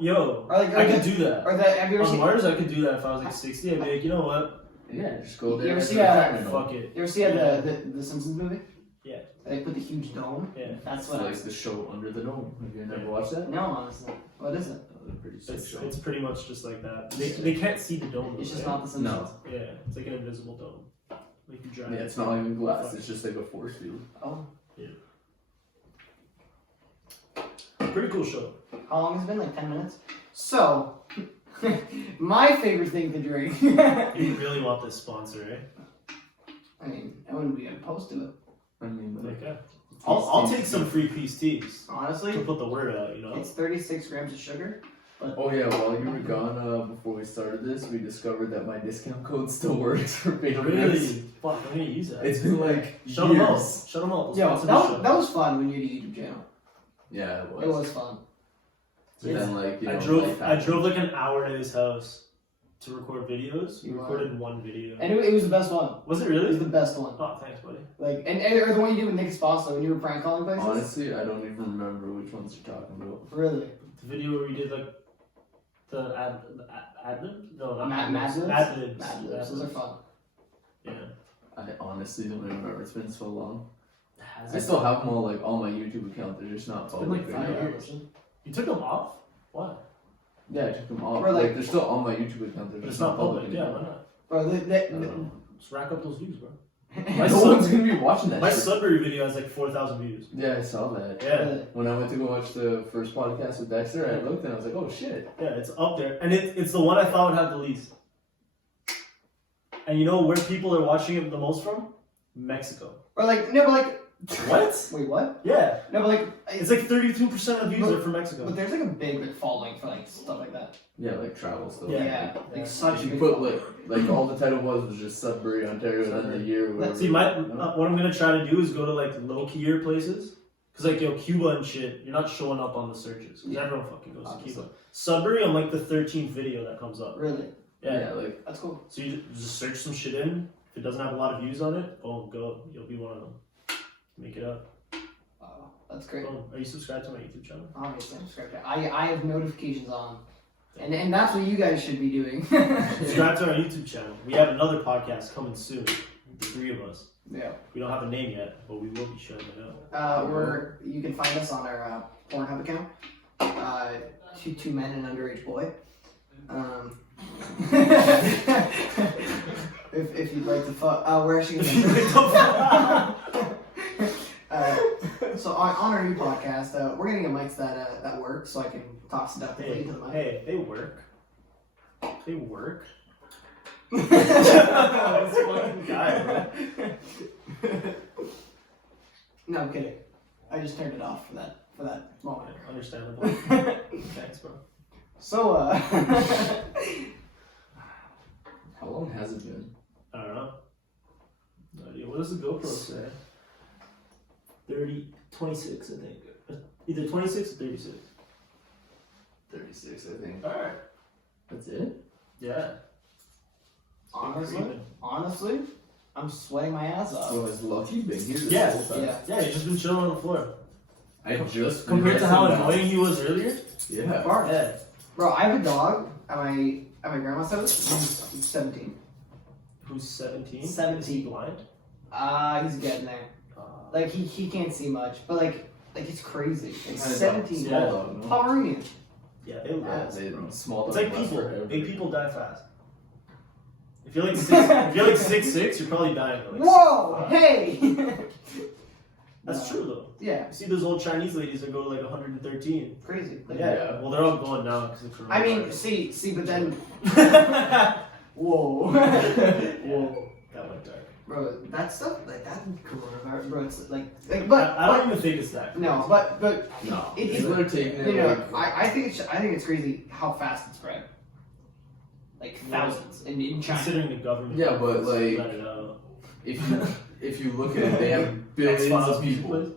Yo, Or like, I could do that. Or that have you ever On seen? Mars, I could do that if I was like 60. I'd be like, you know what? Yeah, just go there. You ever as see a that? retirement home. Fuck it. You ever see the Simpsons movie? Yeah. They put the huge dome. Yeah. That's It's what. like the show Under the Dome. Have you never watched that? No, honestly. What is it? That was a pretty sick show. It's pretty much just like that. They can't see the dome. It's just right? not the Simpsons. Yeah, it's like an invisible dome. Like you drive. Yeah, it's not even glass. It's just like a force field. Oh. Pretty cool show. How long has it been? Like 10 minutes? So, my favorite thing to drink. You really want this sponsor, eh? I mean, I wouldn't be opposed to it. I mean, like, Okay. I'll take some free peace teas Honestly, to put the word out. You know. it's 36 grams of sugar. oh yeah, while you were gone, before we started this, we discovered that my discount code still works for Patreon. Really? Fuck, I'm gonna use that. It's been like Shut them out. years. Shut them out. Yo, that was fun when you had a YouTube channel. Yeah, it was. It was fun. But then, like, you know, I life drove happened. like an hour to his house to record videos. We You recorded one video. And it was the best one. Was it It was really? the best one. Oh, thanks, buddy. Like, and or the one you did with Nick Esposito when you were prank calling places. Honestly, I don't even remember which ones you're talking about. Really? The video where we did like the ad lib? No, not Mad ad libs. Libs? Ad libs. Mad Libs. Those are fun. Yeah. I honestly don't even remember. It's been so long. Has I it? still have them all like on my YouTube account. They're just not It's been public like right 5 now. years. You took them off? Why? Yeah, I took them off. Or, Like, like- they're still on my YouTube account. They're But just it's not public. Yeah, anymore. why not? Bro, I don't know. Just rack up those views, bro. No one's gonna be watching that My shit. Sudbury video has like 4,000 views. Yeah, I saw that. Yeah. When I went to go watch the first podcast with Dexter, I looked and I was like, oh shit. Yeah, it's up there. And it's the one I thought would have the least. And you know where people are watching it the most from? Mexico. Or like, no, but like. What? Wait, what? Yeah. No, but like. It's like 32% of views are from Mexico. But there's like a big like following for like stuff like that. Yeah, like travel stuff. Yeah. Like such a You big put following. like all the title was just Sudbury, Ontario, and then the year. Or whatever. See, what I'm gonna try to do is go to like low-key'er places. Cause like Cuba and shit, you're not showing up on the searches. Cause everyone fucking goes to Cuba. Sudbury, I'm like the 13th video that comes up. Really? Yeah, like that's cool. So you just search some shit in. If it doesn't have a lot of views on it, boom, go. You'll be one of them. Make it up. Wow, that's great. Boom. Are you subscribed to my YouTube channel? Obviously, I'm subscribed. I have notifications on, and that's what you guys should be doing. Subscribe to our YouTube channel. We have another podcast coming soon. The three of us. Yeah. We don't have a name yet, but we will be showing it out. You can find us on our Pornhub account. Two men and underage boy. If you'd like to fuck, we're actually gonna. So on our new podcast, we're gonna get mics that work, so I can talk seductively to the mic. Hey, they work. They work. This fucking guy, bro. No, I'm kidding. I just turned it off for that moment. Understandable. Thanks, bro. So, how long has it been? I don't know. No idea. What does the GoPro say? 26, I think. Either 26 or 36. 36, I think. Alright. That's it? Yeah. Honestly, I'm sweating my ass off. So has Lucky been here this Yeah. whole time? Yeah, he's just been chilling on the floor. I just Compared to how realized annoying he was earlier? Yeah. Yeah. Bro, I have a dog at my grandma's house. He's 17. Who's 17? 17. Is he blind? He's getting there. Like he can't see much, but like it's crazy. Like Kind of 17. Yeah. dog, no? Pomeranian. Yeah, they last, bro. Small It's dog like lasts people. forever. Big people die fast. If you're like 6'6", you're probably dying. At like Whoa! 6'5". Hey. That's true though. Yeah. You see those old Chinese ladies that go to like 113. Crazy. Like, Yeah. Well, they're all going now because of coronavirus. I mean, see, but then. Whoa. Whoa. That went dark. Bro, that stuff like that coronavirus, bro. It's like, I don't even think it's that. No, but No. it's People are taking it you know, like... I think it's crazy how fast it spread. Like thousands in China. Considering the government. Yeah, but, like, let it out. If you look at it, they have billions of people.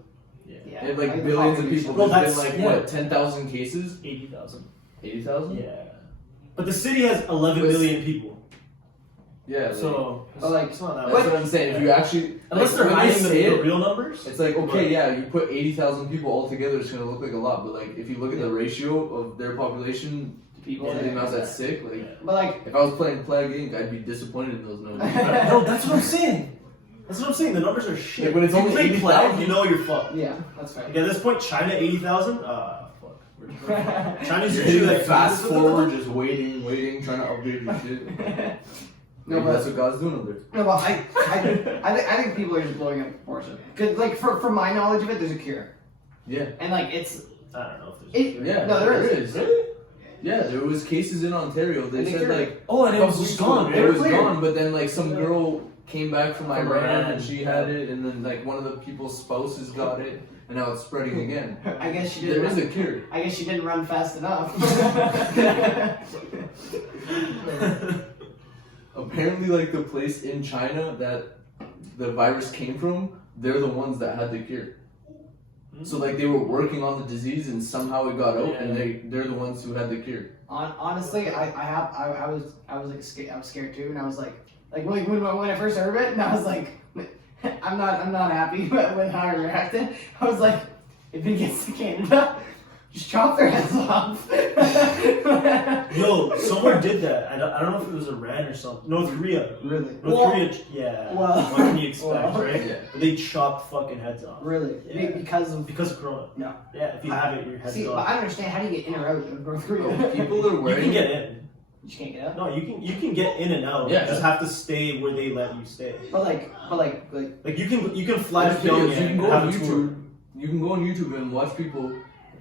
Yeah. They have like billions of people. Well, There's been that's- like yeah. what, 10,000 cases? 80,000. 80,000? Yeah. But the city has 11 But- million people. Yeah. So, But, like, it's not that that's much. what I'm saying. If you actually, Unless like, they're when hiding you say the it, real numbers. it's like, okay, yeah, you put 80,000 people all together, it's gonna look like a lot. But like, if you look at the ratio of their population People. to the amount that's sick, like, Yeah. But like, if I was playing Plague Inc., I'd be disappointed in those numbers. No, that's what I'm saying. That's what I'm saying. The numbers are shit. Yeah, but it's If you only play 80,000. Plague, you know you're fucked. yeah, that's right. Like, at this point, China 80,000. Fuck. Chinese You're usually hitting like fast forward, just waiting, trying to upgrade your shit. No, Maybe but that's what God's doing over there. no, but I think people are just blowing up proportion. Cause like from my knowledge of it, there's a cure, Yeah. and like it's I don't know if there's. Yeah. No, there is. Really? Yeah, there was cases in Ontario. They And they said cured like Oh, and it was couple just weeks gone. ago, They It were was cleared. gone, but then like some girl came back from Iran Iran, and she had it, and then like one of the people's spouses got it, and now it's spreading again. I guess she There didn't. is a cure. I guess she didn't run fast enough. Apparently, like the place in China that the virus came from, they're the ones that had the cure. So like they were working on the disease, and somehow it got out, and they're the ones who had the cure. Honestly, I was scared too, and I was like when I first heard it, and I was like, I'm not happy with how I reacted. I was like, if it gets to Canada, just chop their heads off. Yo, someone did that. I don't know if it was Iran or something. North Korea. Really? North Korea. Yeah. Well- What can you expect, well- right? Yeah. But they chopped fucking heads off. Really? Yeah. Because of Because of Corona. no. Yeah. If you have it, your head's See, but off. I don't understand how do you get in or out of North Korea. Oh, people are You wearing. can get in. You just can't get out. No, you can get in and out. Yeah. You just have to stay where they let you stay. But like Like you can fly to There's videos, Pyongyang you can and go have on a tour. YouTube. You can go on YouTube and watch people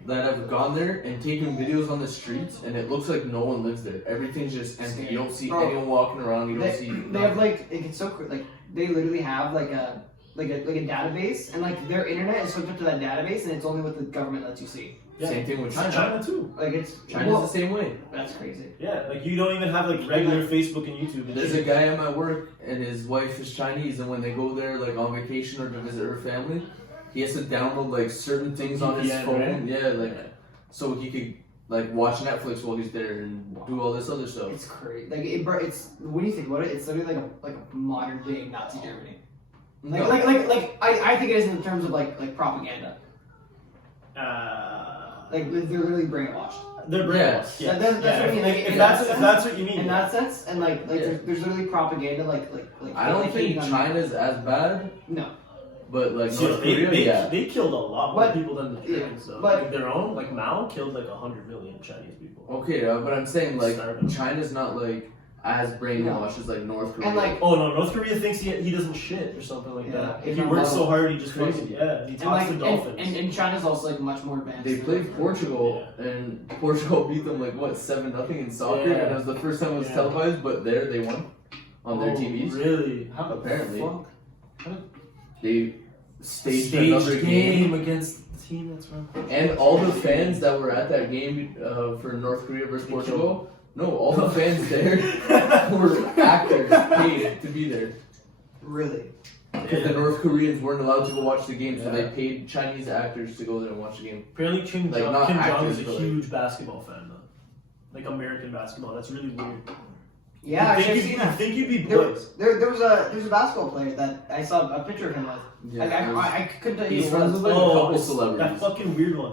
that have gone there and taken videos on the streets, and it looks like no one lives there. Everything's just empty. You don't see anyone walking around. You don't see. They have like it's so like they literally have like a database, and like their internet is hooked up to that database, and it's only what the government lets you see. Yeah. Same thing with China too. Like it's China's the same way. That's crazy. Yeah, like you don't even have like regular Facebook and YouTube. And There's a guy at my work, and his wife is Chinese, and when they go there like on vacation or to visit her family, he has to download like certain things on his VPN, phone. right? Yeah, like so he could like watch Netflix while he's there and do all this other stuff. It's crazy. Like it's when you think about it, it's literally like a modern day Nazi Germany. No. I think it is in terms of like propaganda. Like they're literally brainwashed. They're brainwashed. Yeah. That's what I mean. Like, if that's what you mean. In that sense, and like there's literally propaganda. Like I don't think China's as bad. No. But like So North Korea, they killed a lot more people than the yeah, Germans. Though. but- like their own, like Mao killed like 100 million Chinese people. Okay, but I'm saying like Starving. China's not like as brainwashed as like North Korea. And like Oh no, North Korea thinks he doesn't shit or something like Yeah, that. he He works knows. so hard, he just Crazy. fucking he and talks to like dolphins. and China's also like much more advanced. they than played North Portugal, and Portugal beat them like what 7-0 in soccer, Yeah. and it was the first time it was Yeah. televised. But there they won on their TVs. Really? How Apparently. fuck? They staged another game, against the team that's from and all the fans that were at that game for North Korea versus Portugal. No, all the fans there were actors paid to be there. Really? Because the North Koreans weren't allowed to go watch the game, so Yeah. they paid Chinese actors to go there and watch the game. Apparently Kim Like, Jong, not Kim Jong actors, is a but, like- huge basketball fan though. Like American basketball. That's really weird. Yeah, I've seen you that. think you'd be There boys. was a basketball player that I saw a picture of him with. Like, I couldn't tell you He's who it friends was. with like a couple That celebrities. fucking weird one.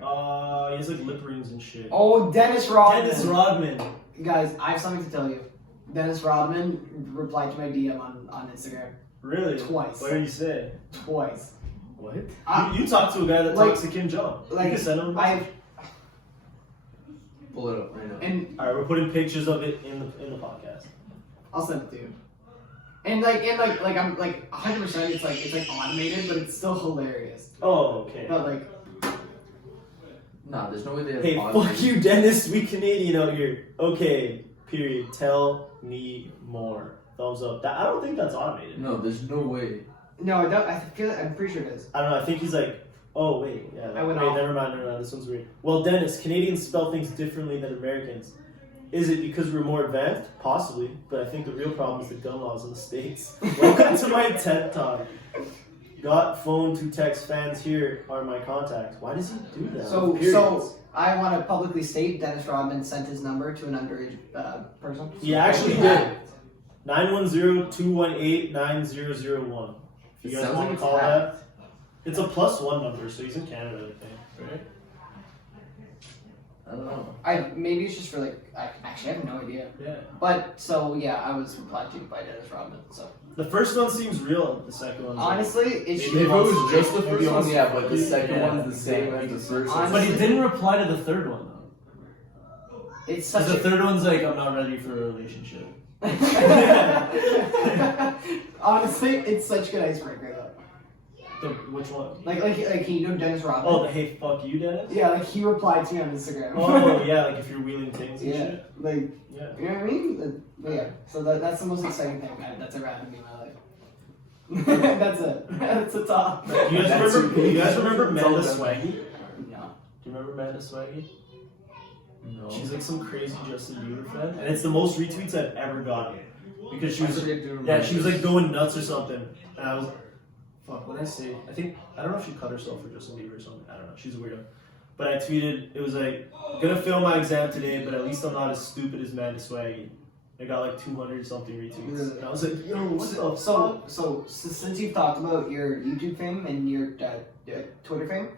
He has like lip rings and shit. Oh, Dennis Rodman. Dennis Rodman. Guys, I have something to tell you. Dennis Rodman replied to my DM on Instagram Really? Twice. What did you say? twice. What? You talk to a guy that like- talks to Kim Jong. You Like can send him. Pull it up right now. And All right, we're putting pictures of it in the podcast. I'll send it to you. And I'm like 100%. It's like automated, but it's still hilarious. Oh, okay. But like, Nah, there's no way they have Hey, audio. fuck you, Dennis. We Canadian out here. Okay. Period. Tell me more. Thumbs up. I don't think that's automated. No, there's no way. no, I don't. I'm pretty sure it is. I don't know. I think he's like, oh wait, yeah. I went wait, off. never mind. This one's weird. Well, Dennis, Canadians spell things differently than Americans. Is it because we're more advanced? Possibly, but I think the real problem is the gun laws in the States. Welcome to my TED Talk. Got phone to text fans here are my contacts. Why does he do that? So I want to publicly state Dennis Rodman sent his number to an underage person. He actually did. 910-218-9001. If you It guys sounds want like to it's call hacked. that. It's a +1 number, so he's in Canada, I think. Right? I don't know. Maybe it's just for like. I have no idea. Yeah. But so yeah, I was replied to by Dennis Rodman. So The first one seems real. The second one. honestly, it Maybe should. If it wants was to- just the maybe first he one, wants yeah, to- but the second yeah, one's the same as the first one. But he didn't reply to the third one though. It's Because such the a. third one's like, I'm not ready for a relationship. Honestly, it's such good icebreaker though. Which one? Like you know Dennis Rodman. Oh, the hey fuck you, Dennis. Yeah, like he replied to me on Instagram. Oh yeah, like if you're wheeling things and yeah, shit. like Yeah. you know what I mean. But yeah, so that's the most exciting thing that's ever happened to me in my life. That's it. That's the top. You guys That's remember? okay. You guys remember It's all Amanda done. Swaggy? No. Do you remember Amanda Swaggy? No. She's like some crazy Justin Bieber fan, and it's the most retweets I've ever gotten because she was Actually, I do remember yeah she was this. like going nuts or something, and I was fuck what did I say? I don't know if she cut herself for Justin Bieber or something. I don't know. She's a weirdo. But I tweeted it was like gonna fail my exam today, but at least I'm not as stupid as Amanda Swaggy. I got like 200 something retweets, Really? and I was like, yo, what the fuck? So since you've talked about your YouTube fame and your Twitter fame,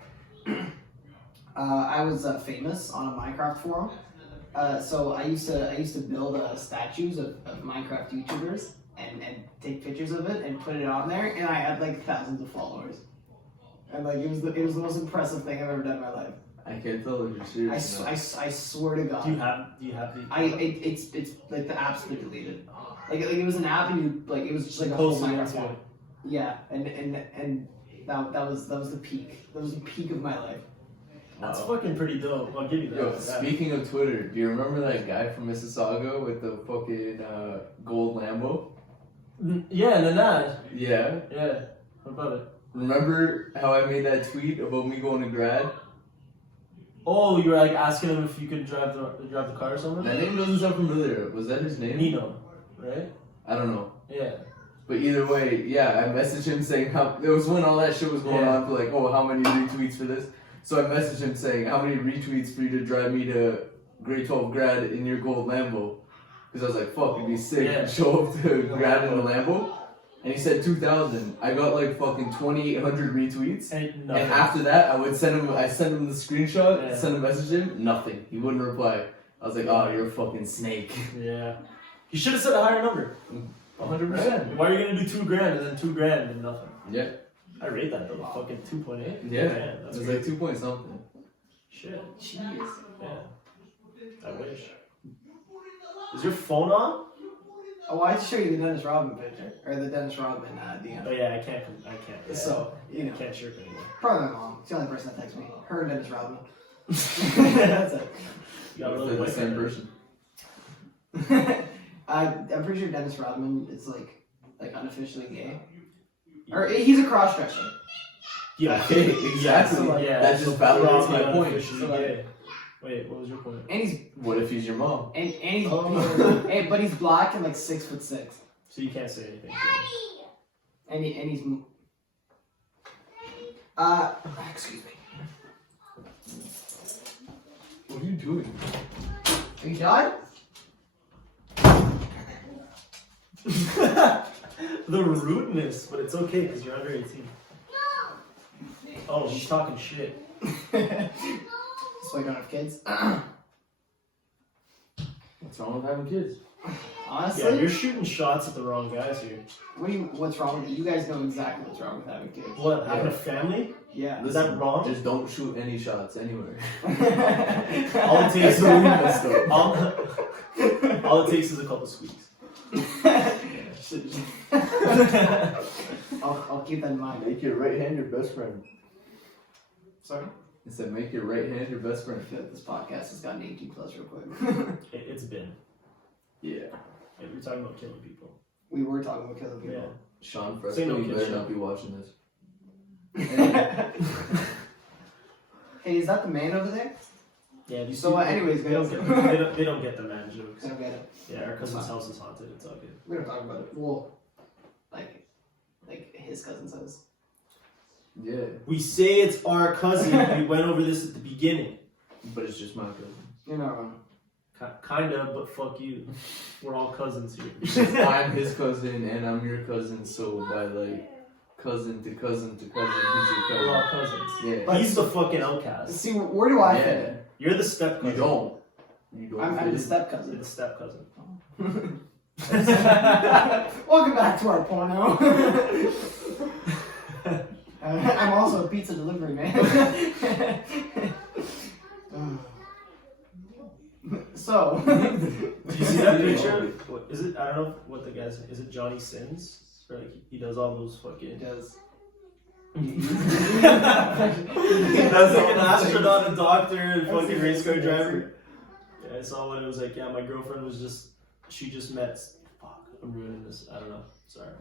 I was famous on a Minecraft forum. So I used to build statues of Minecraft YouTubers and take pictures of it and put it on there, and I had like thousands of followers. And like it was the most impressive thing I've ever done in my life. I can't tell if you're serious. I swear to God. Do you have the? It's like the app's been deleted. Like it was an app and you like it was just like a whole Post Minecraft into one. it. Yeah, and that was the peak. That was the peak of my life. That's fucking pretty dope. I'll give you that. Yo, Yeah. speaking of Twitter, do you remember that guy from Mississauga with the fucking gold Lambo? Yeah, Nanad. Yeah. Yeah. What about it? Remember how I made that tweet about me going to grad? Oh, you were like asking him if you could drive the car or something? That name doesn't sound familiar. Was that his name? Nino, right? I don't know. Yeah. But either way, yeah, I messaged him saying how it was when all that shit was going on for like, oh, how many retweets for this? So I messaged him saying, how many retweets for you to drive me to grade 12 grad in your gold Lambo? Because I was like, fuck, it'd be sick to show up to grad in a Lambo. And he said 2,000. I got like fucking 2,800 retweets. And after that, I sent him the screenshot, send a message to him, nothing. He wouldn't reply. I was like, oh, you're a fucking snake. Yeah. You should have said a higher number. 100%. Why are you gonna do $2,000 and then $2,000 and nothing? Yeah. I rate that though. Fucking 2.8. Yeah. Man, that's it was like 2 point something. Shit. Jeez. Yeah. I wish. Is your phone on? Oh, I had to show you the Dennis Rodman picture. Or the Dennis Rodman DM. Oh yeah, I can't. Yeah. So, you know. I can't chirp anymore. Probably my mom. It's the only person that texts me. Her and Dennis Rodman. That's it. You got a They're little the same person. I'm pretty sure Dennis Rodman is like unofficially gay. Or he's a cross-dresser. Yeah. Okay, exactly. So, Yeah. That just validates my point. Officially gay. Wait, what was your point? And he's What if he's your mom? and he's but he's black and like 6'6". So you can't say anything. And he's excuse me. What are you doing? Are you done? The rudeness, but it's okay because you're under 18. Oh, he's talking shit. So I don't have kids. What's wrong with having kids? Honestly, Yeah, you're shooting shots at the wrong guys here. what's wrong with you? You guys know exactly what's wrong with having kids. What, having a family? Yeah. Is that wrong? Just don't shoot any shots anywhere. All it takes That's all it takes is a couple squeaks. I'll keep that in mind. Make your right hand your best friend. Sorry? I said make your right hand your best I friend. feel like this podcast has gotten 18 plus real quick. It's been. Yeah. Like, we're talking about killing people. We were talking about killing people. Yeah. Sean Say no Fresco, you kid better shit. not be watching this. Hey, is that the man over there? Yeah. Do you So, see- anyways, they don't guys. get they don't get the man jokes. I don't get it. Yeah, our cousin's house is haunted. It's all good. We're gonna talk about it. Well, like his cousin says. Yeah, We say it's our cousin. We went over this at the beginning. but it's just my cousin. You're not wrong. Kind of, but fuck you. We're all cousins here. I'm his cousin and I'm your cousin, so by like cousin to cousin to cousin, he's your We're all cousin. cousins. Yeah. He's the fucking outcast. See, where do I fit in? You're the step cousin. You don't. You don't. I'm the step You're cousin. the step cousin. Welcome back to our porno. I'm also a pizza delivery man. So, Do you see that picture? What, is it? I don't know what the guy's. Is it Johnny Sins? Or like he does all those fucking. it does. That's like an astronaut, a doctor, and fucking race car driver. Yeah, I saw one. It was like, yeah, my girlfriend was she just met. Fuck, I'm ruining this. I don't know. Sorry.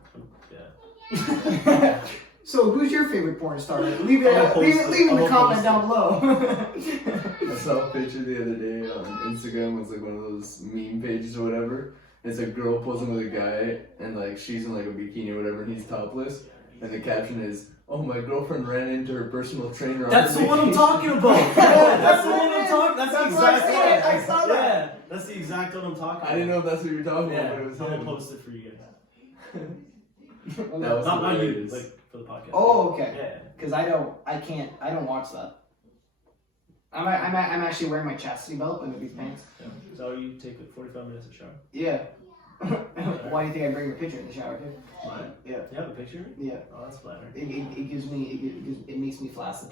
Yeah. So, who's your favorite porn star? Leave it I'll post it. in the I'll comment post down below. I saw a picture the other day on Instagram. It was like one of those meme pages or whatever. It's a girl posing with a guy, and like she's in like a bikini or whatever, and he's topless. And the caption is, "Oh, my girlfriend ran into her personal trainer." On That's her the one I'm vacation." talking about. That's the one I'm talking. That's the That's what I exact said. one. I saw that. Yeah, that's the exact one I'm talking about. I didn't know if that's what you were talking Yeah, about, but it was I'm gonna him. post it for you guys. That was Not you, hilarious. like for the podcast. Oh, okay. Yeah. Because I don't watch that. I'm actually wearing my chastity belt under these pants. Is that how you take like 45 minutes of shower? Yeah. Why do you think I bring your picture in the shower too? Mine? Yeah. You have a picture? Yeah. Oh, that's flattering. It gives me it makes me flaccid.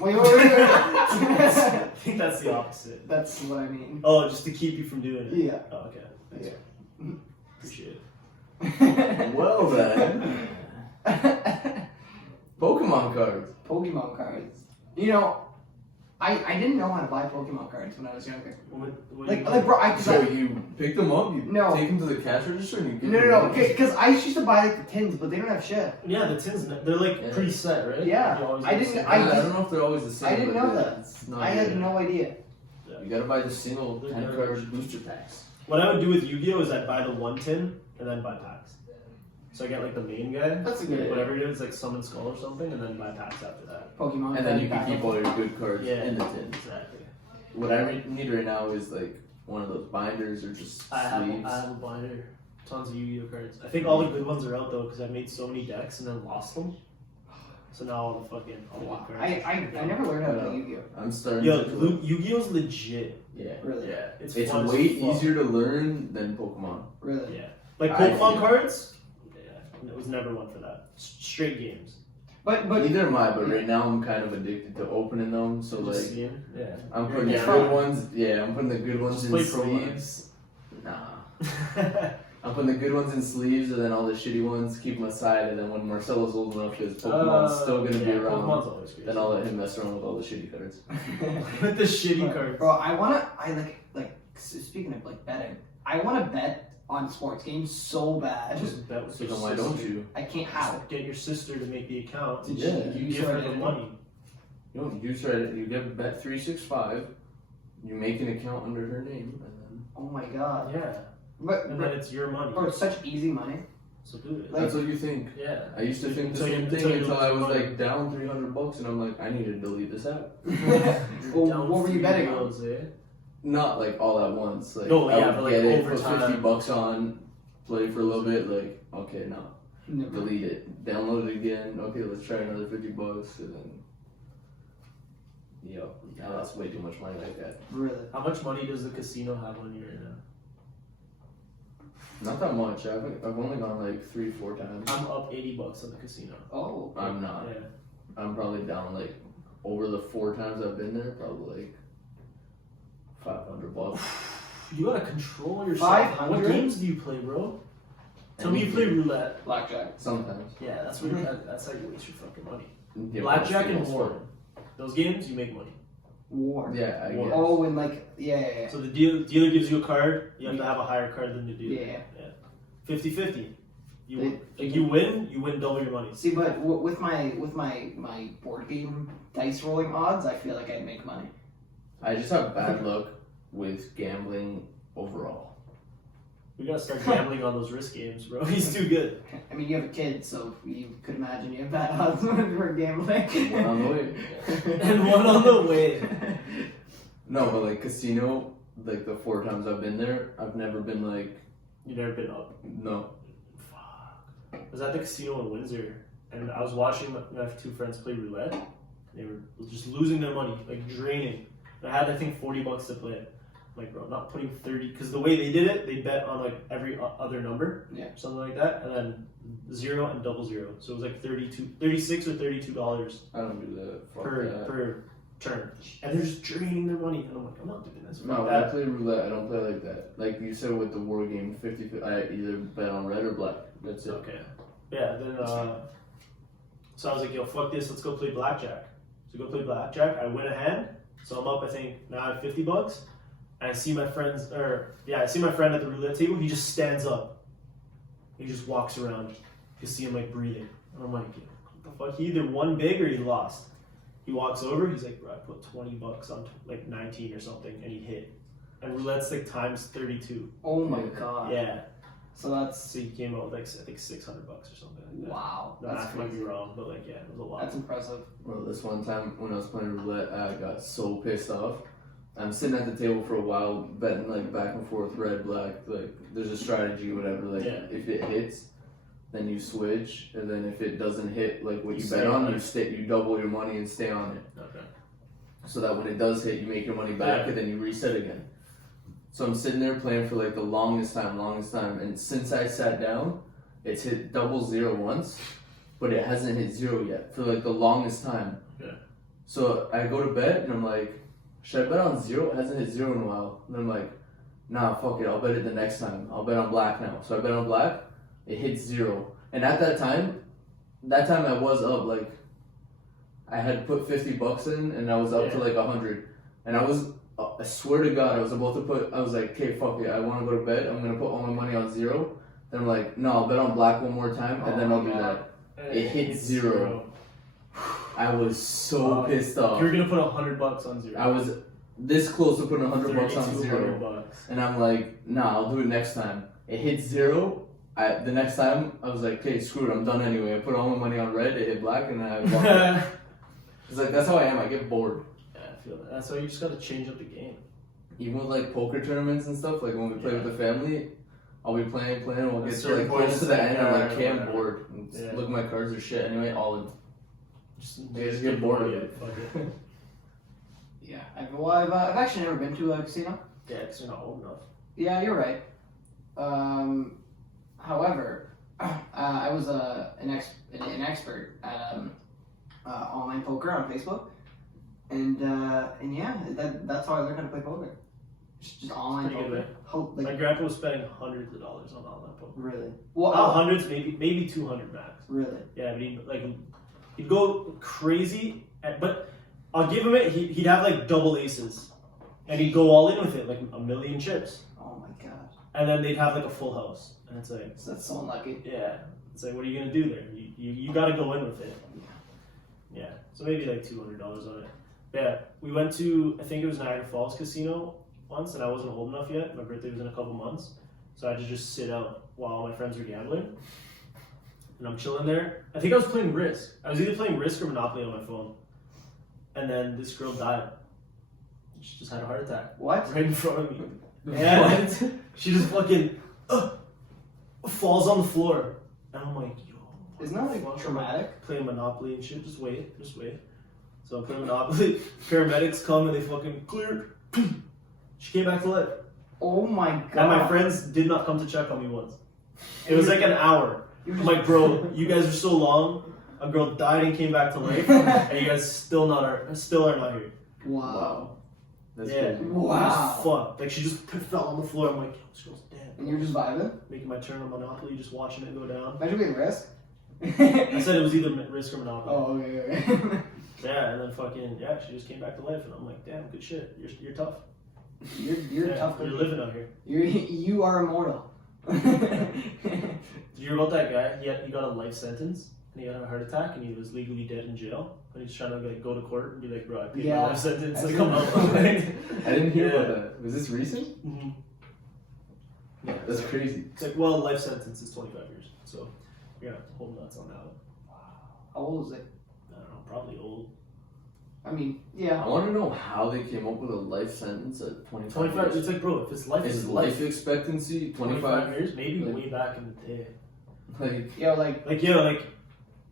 Wait. I think that's the opposite. That's what I mean. Oh, just to keep you from doing it? Yeah. Oh, okay. Thanks. Yeah. Appreciate it. Well then, Pokemon cards. Pokemon cards. You know, I didn't know how to buy Pokemon cards when I was younger. What Like, do like bro, So you pick them up, you No. take them to the cash register, and you give No, them no, no, money? because I used to buy like the tins, but they don't have shit. Yeah, the tins, they're like Yeah. preset, right? Yeah. You always I get didn't- the I, same- don't know if they're always the same. I didn't but know that. it's not I had good. no idea. You gotta buy the single 10 card booster packs. What I would do with Yu-Gi-Oh is I'd buy the one tin and then buy packs. So I get like the main guy, That's a good whatever it is, like Summon Skull or something, and then buy packs after that. Pokemon. And then you card can keep all your good cards Yeah. in the tin. Exactly. What I need right now is like one of those binders or just I have sleeves. a binder, tons of Yu-Gi-Oh cards. I think all the good ones are out though because I made so many decks and then lost them. So now all the good Wow. cards. I never learned how to play Yu-Gi-Oh. I'm starting Yo, to Yu-Gi-Oh's legit. yeah. Really? Yeah, it's It's fun as way fuck. easier to learn than Pokemon. Really? Yeah, like I Pokemon feel- cards. Yeah, it was never one for that. Straight games. But Neither am I, but right now I'm kind of addicted to opening them. So Just like seeing, yeah. I'm putting the It's good fun. ones. Yeah, I'm putting the good ones Just in play Pro sleeves. Nah. I'm putting the good ones in sleeves, and then all the shitty ones keep them aside. And then when Marcelo's old enough, because Pokemon's still gonna be around, Pokemon's always crazy. then I'll let him mess around with all the shitty cards. With the shitty cards. Bro, I like speaking of like betting, I wanna bet on sports games so bad. Just bet with So your then why don't sister. you? I can't how. Get your sister to make the account. Yeah. You give her the money. You know, you try it. You get Bet365. You make an account under her name, and Oh my god. Yeah. But And then it's your money. bro, it's such easy money. So do it. then that's what you think. Yeah. I used to think the Until you- same thing until you until I lose was money. like down $300, and I'm like, I need to delete this app. Well, Down what were you betting on? $3, eh? Not like all at once. Like No, I yeah, would but, like, get it, over put time. $50 on, play for a little bit. Like, okay, no, No. delete it, download it again. Okay, let's try another $50, and then. Yep, now that's way too much money like that. Really? How much money does the casino have on you right now? Not that much. I've only gone like 3-4 times. I'm up $80 on the casino. Oh. I'm not. Yeah. I'm probably down like over the 4 times I've been there, probably like $500. You gotta control yourself. 500? What games do you play, bro? Tell me you play roulette. Blackjack. Sometimes. Yeah, that's where that's how you waste your fucking money. Yeah, Blackjack and most war. Those games, you make money. War. Yeah, I War. guess. Oh, and like yeah. So the dealer gives you a card, you have to have a higher card than the dealer. Yeah. 50-50. They- You win double your money. See, but with my board game dice rolling odds, I feel like I'd make money. I just have bad luck with gambling overall. We gotta start gambling on those risk games, bro. He's too good. I mean, you have a kid, so you could imagine you have bad odds for gambling. One on the way. And one on the way. No, but like casino, like the 4 times I've been there, I've never been like, You've never been up. no. Fuck. I was at the casino in Windsor, and I was watching my 2 friends play roulette. They were just losing their money, like draining. I had, I think, $40 to play. I'm like, bro, I'm not putting 30, because the way they did it, they bet on like every other number, Yeah. something like that, and then 0 and double 0. So it was like $36 or $32 I don't do that. Fuck per that. per turn, and they're just draining their money. And I'm like, I'm not doing this. No, Fuck when I that. play roulette, I don't play like that. Like you said with the war game, 50, I either bet on red or black. That's it. Okay. Yeah. Then so I was like, yo, fuck this. Let's go play blackjack. So go play blackjack. I win a hand, so I'm up. I think now I have $50. And I see my friends, I see my friend at the roulette table. He just stands up. He just walks around. You can see him like breathing. And I'm like, what the fuck? He either won big or he lost. He walks over. He's like, bro, I put $20 on like 19 or something, and he hit. And roulette's like times 32. Oh my god. Yeah. So that's So he came out with like I think $600 or something like that. wow. The That's math might be crazy. wrong, but like yeah, it was a lot. That's impressive. Bro, this one time when I was playing roulette, I got so pissed off. I'm sitting at the table for a while, betting like back and forth, red, black. Like there's a strategy, whatever. Like Yeah. if it hits, then you switch, and then if it doesn't hit, like what You you stay bet on on, it. you double your money and stay on it. Okay. So that when it does hit, you make your money back, Yeah. and then you reset again. So I'm sitting there playing for like the longest time, and since I sat down, it's hit 00 once, but it hasn't hit 0 yet for like the longest time. Yeah. So I go to bed and I'm like, should I bet on 0? It hasn't hit 0 in a while. And I'm like, nah, fuck it, I'll bet it the next time. I'll bet on black now. So I bet on black, it hits 0. And at that time I was up like, I had put $50 in, and I was up to like 100, and I swear to God, I was about to I was like, okay, fuck it, I want to go to bed. I'm gonna put all my money on zero. Then I'm like, no, I'll bet on black one more time, and then I'll do that. It hit zero. I was so pissed off. You were gonna put $100 on zero. I was this close to putting $100 on zero, $200. and I'm like, nah, I'll do it next time. It hit zero. The next time, I was like, okay, screw it, I'm done anyway. I put all my money on red, it hit black, and then I walked. It's like, that's how I am, I get bored. Yeah, I feel that. That's why you just gotta change up the game. Even with like poker tournaments and stuff, like when we play with the family, I'll be playing, we'll get to like close to the end, and I'm like, okay, I'm bored. Look, my cards are shit anyway, all in. Just get bored of it. Fuck it. Yeah, I've actually never been to a casino. Yeah, because you're not old enough. Yeah, you're right. However, I was an expert at online poker on Facebook, and yeah, that's how I learned how to play poker. Just online Pretty poker. good, my grandpa was spending hundreds of dollars on online poker. Really? Well, not hundreds, maybe 200 max. Really? Yeah, but he'd go crazy, but I'll give him it. He'd have like double aces, and he'd go all in with it, like a million chips. Oh my god! And then they'd have like a full house, and it's like, so that's so unlucky. Yeah, it's like, what are you gonna do there? You got to go in with it. Yeah, so maybe like $200 on it. But yeah, we went to, I think it was Niagara Falls Casino once, and I wasn't old enough yet. My birthday was in a couple months, so I had to just sit out while all my friends were gambling. And I'm chilling there. I think I was playing Risk. I was either playing Risk or Monopoly on my phone. And then this girl died. She just had a heart attack. What? Right in front of me. Yeah. What? She just fucking falls on the floor. And I'm like, yo. Isn't that like traumatic? Playing Monopoly and shit. Just wait. So I'm playing Monopoly. Paramedics come and they fucking cleared. She came back to life. Oh my god. And my friends did not come to check on me once. It was like an hour. I'm like, bro, you guys are so long. A girl died and came back to life, and you guys still are not here. Wow. That's crazy. Wow. Fuck. Like, she just fell on the floor. I'm like, yo, this girl's dead. And you're just vibing? Making my turn on Monopoly, just watching it go down. Imagine being Risk. I said it was either Risk or Monopoly. Oh, okay. Yeah, and then fucking, she just came back to life, and I'm like, damn, good shit. You're tough. You're tough. You're living out here. You are immortal. Did you hear about that guy? He got a life sentence, and he had a heart attack, and he was legally dead in jail. And he's trying to like go to court and be like, bro, I paid my life sentence. Like, come out. I didn't hear about that. Was this recent? Mm-hmm. Yeah, that's crazy. It's like, well, life sentence is 25 years, so you're gonna have to hold nuts on that one. How old is it? I don't know, probably old. I mean, yeah. I want to know how they came up with a life sentence at 25 years. It's like, bro, if it's life, is life expectancy 25 years? Maybe way back in the day. Like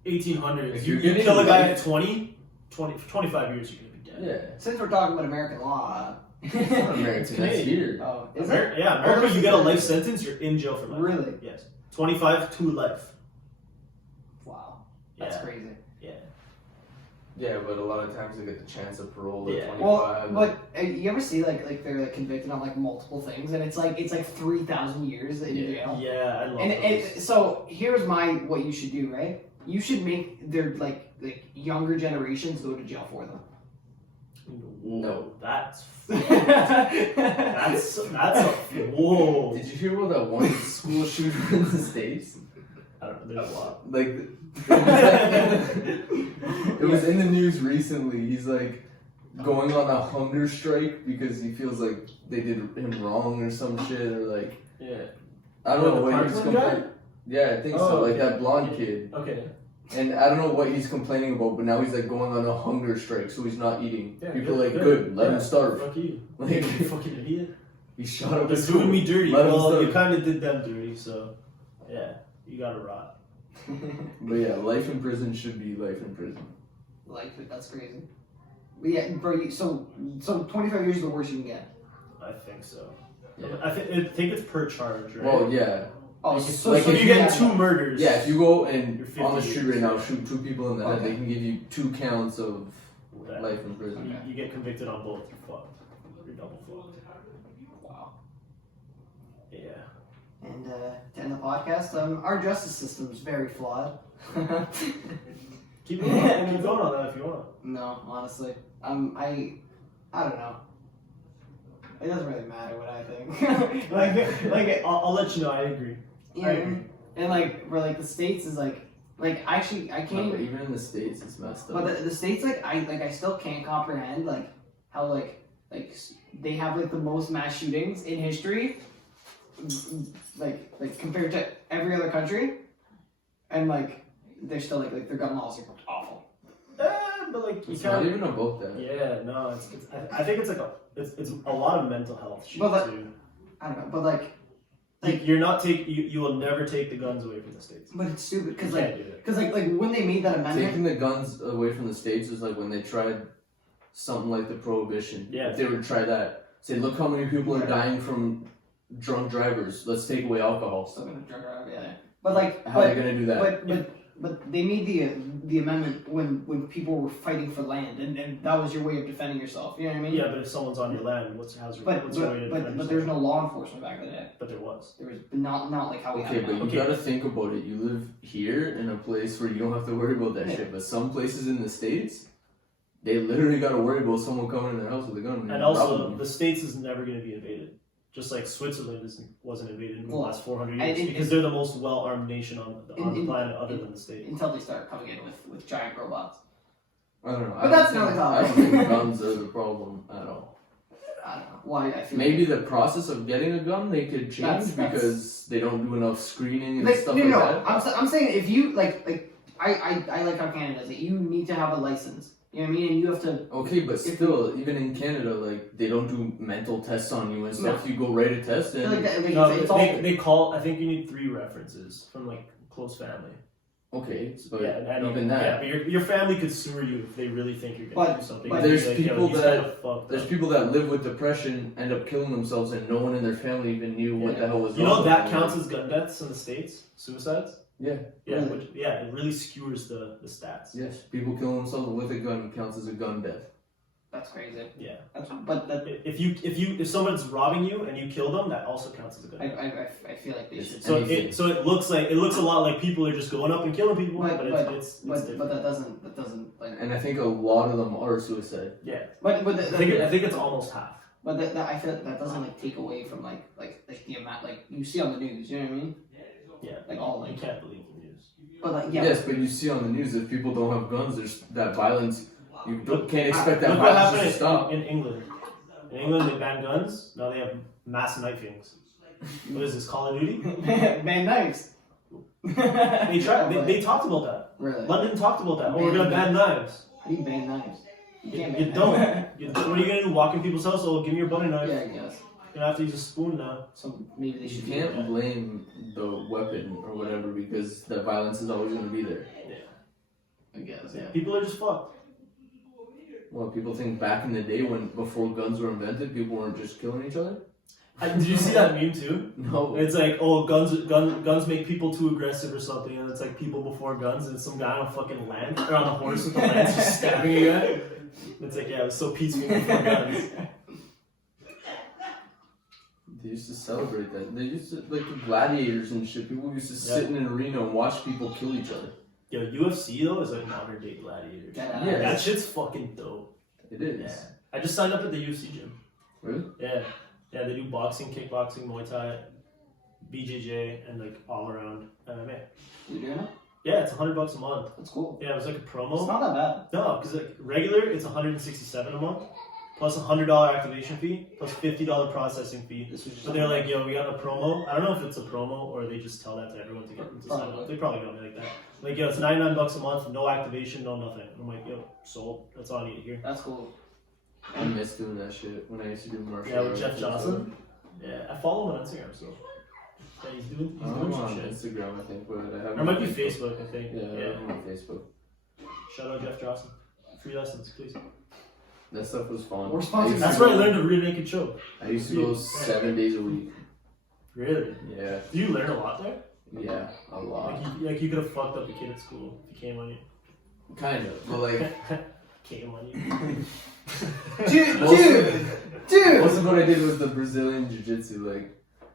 1800s. If You you're kill a guy at 25 years, you're gonna be dead. Yeah. Since we're talking about American law. It's not American, that's here. Oh, is it? Yeah, America, you get a life sentence, you're in jail for life. Really? Yes. 25 to life. Wow. That's crazy. Yeah. Yeah, but a lot of times they get the chance of parole at 25. Well, but you ever see like they're like convicted on like multiple things, and it's like 3,000 years in jail. Yeah, I love those. So here's what you should do, right? You should make their like younger generations go to jail for them. No, that's whoa. Did you hear about that one school shooter in the States? I don't know. There's a lot. Like, it was in the news recently. He's like going on a hunger strike because he feels like they did him wrong or some shit, or like I don't know what he's complaining. Yeah, I think so. Like that blonde kid. Okay. And I don't know what he's complaining about, but now he's like going on a hunger strike, so he's not eating. Yeah, people are like, good, let him starve. Fuck you. Like, you fucking idiot. He shot up They're his doing me dirty. Let Well, you kind of did them dirty, so yeah, you gotta rot. But yeah, life in prison should be life in prison. That's crazy. But yeah, bro. So 25 years is the worst you can get. I think so. Yeah. I think it's per charge, right? Well, yeah. Oh, so if you get 2 murders. Yeah, if you go and on the street years. right now shoot 2 people in the head, they can give you 2 counts of life in prison. You get convicted on both. You're fucked. You're double fucked. Wow. Yeah. And to end the podcast, our justice system is very flawed. Keagan, Keep going on that if you want. No, honestly, I don't know. It doesn't really matter what I think. I'll let you know. I agree. Yeah, I agree. and like where like the States is like actually I can't No, but even in the States, it's messed up. But the States I still can't comprehend like how like they have like the most mass shootings in history, like compared to every other country, and like they're still like their gun laws are awful. But like you It's can't. not even about that. Yeah, no, it's I think it's like it's a lot of mental health shit But, like, too. I don't know, but like You will never take the guns away from the States. but it's stupid because You can't do that. like when they made that amendment. Taking the guns away from the States is like when they tried something like the Prohibition. Yeah. If they were to try that, say, look how many people are Yeah. dying from drunk drivers. Let's take away alcohol. Still gonna drug around, yeah. But like, How are they gonna do that? but they made the amendment when people were fighting for land, and that was your way of defending yourself. You know what I mean? Yeah, but if someone's on your land, what's your way to defend But yourself? there's no law enforcement back in the day. But there was. There was not like how we Okay, have but now. you gotta think about it. You live here in a place where you don't have to worry about that Yeah. shit. But some places in the States, they literally gotta worry about someone coming in their house with a gun. And also, robbing them. the States is never going to be invaded. Just like Switzerland wasn't invaded in the Well, last 400 I- years it- because they're the most well-armed nation on the in- planet other than the States. Until they start coming in with giant robots. I don't know. But that's not another I topic. don't think guns are the problem at all. I don't know why. I feel Maybe the process of getting a gun they could change That's- because they don't do enough screening and like stuff no, like no. that. I'm saying if you like I like how Canada does it. You need to have a license. You know what I mean? And you have to. Okay, but still, even in Canada, like they don't do mental tests on you and stuff. You go write a test I feel like and that, like, No, it's all. they call. I think you need 3 references from like close family. okay, but Yeah, I know. even that. Yeah, but your family could sue you if they really think you're gonna But- do something. but They'd be there's like, yo, people he's that- kinda fucked There's up. people that live with depression end up killing themselves and no one in their family even knew what the hell was You wrong. know with that them. counts as gun deaths in the States? Suicides? Yeah. Yeah, Really? it really skewers the stats. Yes, people killing themselves with a gun counts as a gun death. That's crazy. Yeah. But that If someone's robbing you and you kill them, that also counts as a gun death. I feel like they It's- should. So anything. it looks a lot like people are just going up and killing people, but it's different. But that doesn't like. And I think a lot of them are suicide. Yeah, But I think it's almost half. But that I feel like that doesn't like take away from like the amount like you see on the news. You know what I mean? Yeah, Like all you like. can't believe the news. But like yeah. Yes, but you see on the news if people don't have guns, there's that violence. You can't expect that Look what violence to happened stop. in England. In England, they banned guns. Now they have mass knifings. What is this, Call of Duty? Ban knives. They tried. They talked about that. Really? London talked about that. Oh, we're gonna ban knives. How do you ban knives? You can't You ban don't. knives. What are you gonna do? Walk in people's house? Oh, give me your butter knife. Yeah, I guess. You're gonna have to use a spoon now. So maybe they You should. can't blame the weapon or whatever because the violence is always going to be there. I guess. Yeah. People are just fucked. Well, people think back in the day before guns were invented, people weren't just killing each other. Did you see that meme too? No. It's like, oh, guns make people too aggressive or something, and it's like people before guns, and it's some guy on a fucking lance or on a horse with a lance just stabbing a guy. It's like, yeah, it was so peaceful before guns. They used to celebrate that. They used to, like the gladiators and shit. People used to sit in an arena and watch people kill each other. Yo, UFC though is like modern day gladiators. Yeah. That shit's fucking dope. It is. Yeah. I just signed up at the UFC gym. Really? Yeah. Yeah, they do boxing, kickboxing, Muay Thai, BJJ, and like all around MMA. You doing it? Yeah, it's $100 a month. That's cool. Yeah, it was like a It's promo. not that bad. No, because like regular, it's $167 a month, plus $100 activation fee, plus $50 processing fee. This was just. But they're like, yo, we got a promo. I don't know if it's a promo or they just tell that to everyone to get them to sign up. They probably got me like that. Like, yo, it's $99 a month, no activation, no nothing. I'm like, yo, sold. That's all I need to hear. That's cool. I miss doing that shit when I used to do martial Yeah, with arts Jeff and Johnson. Yeah, I follow him on Instagram, so. Yeah, he's doing stuff. I'm some on shit. Instagram, I think, but I haven't. Or it might be Facebook, I think. Yeah, I'm on Facebook. Shout out Jeff Johnson. Free lessons, please. That stuff was fun. We're sponsored. That's where I learned to rear naked choke. I used to go 7 days a week. Really? Yeah, Do you learn a lot there? yeah, a lot. Like you could have fucked up a kid at school if he came on you. Kind of, but like Came on you. Dude! most of what I did was the Brazilian jiu-jitsu. Like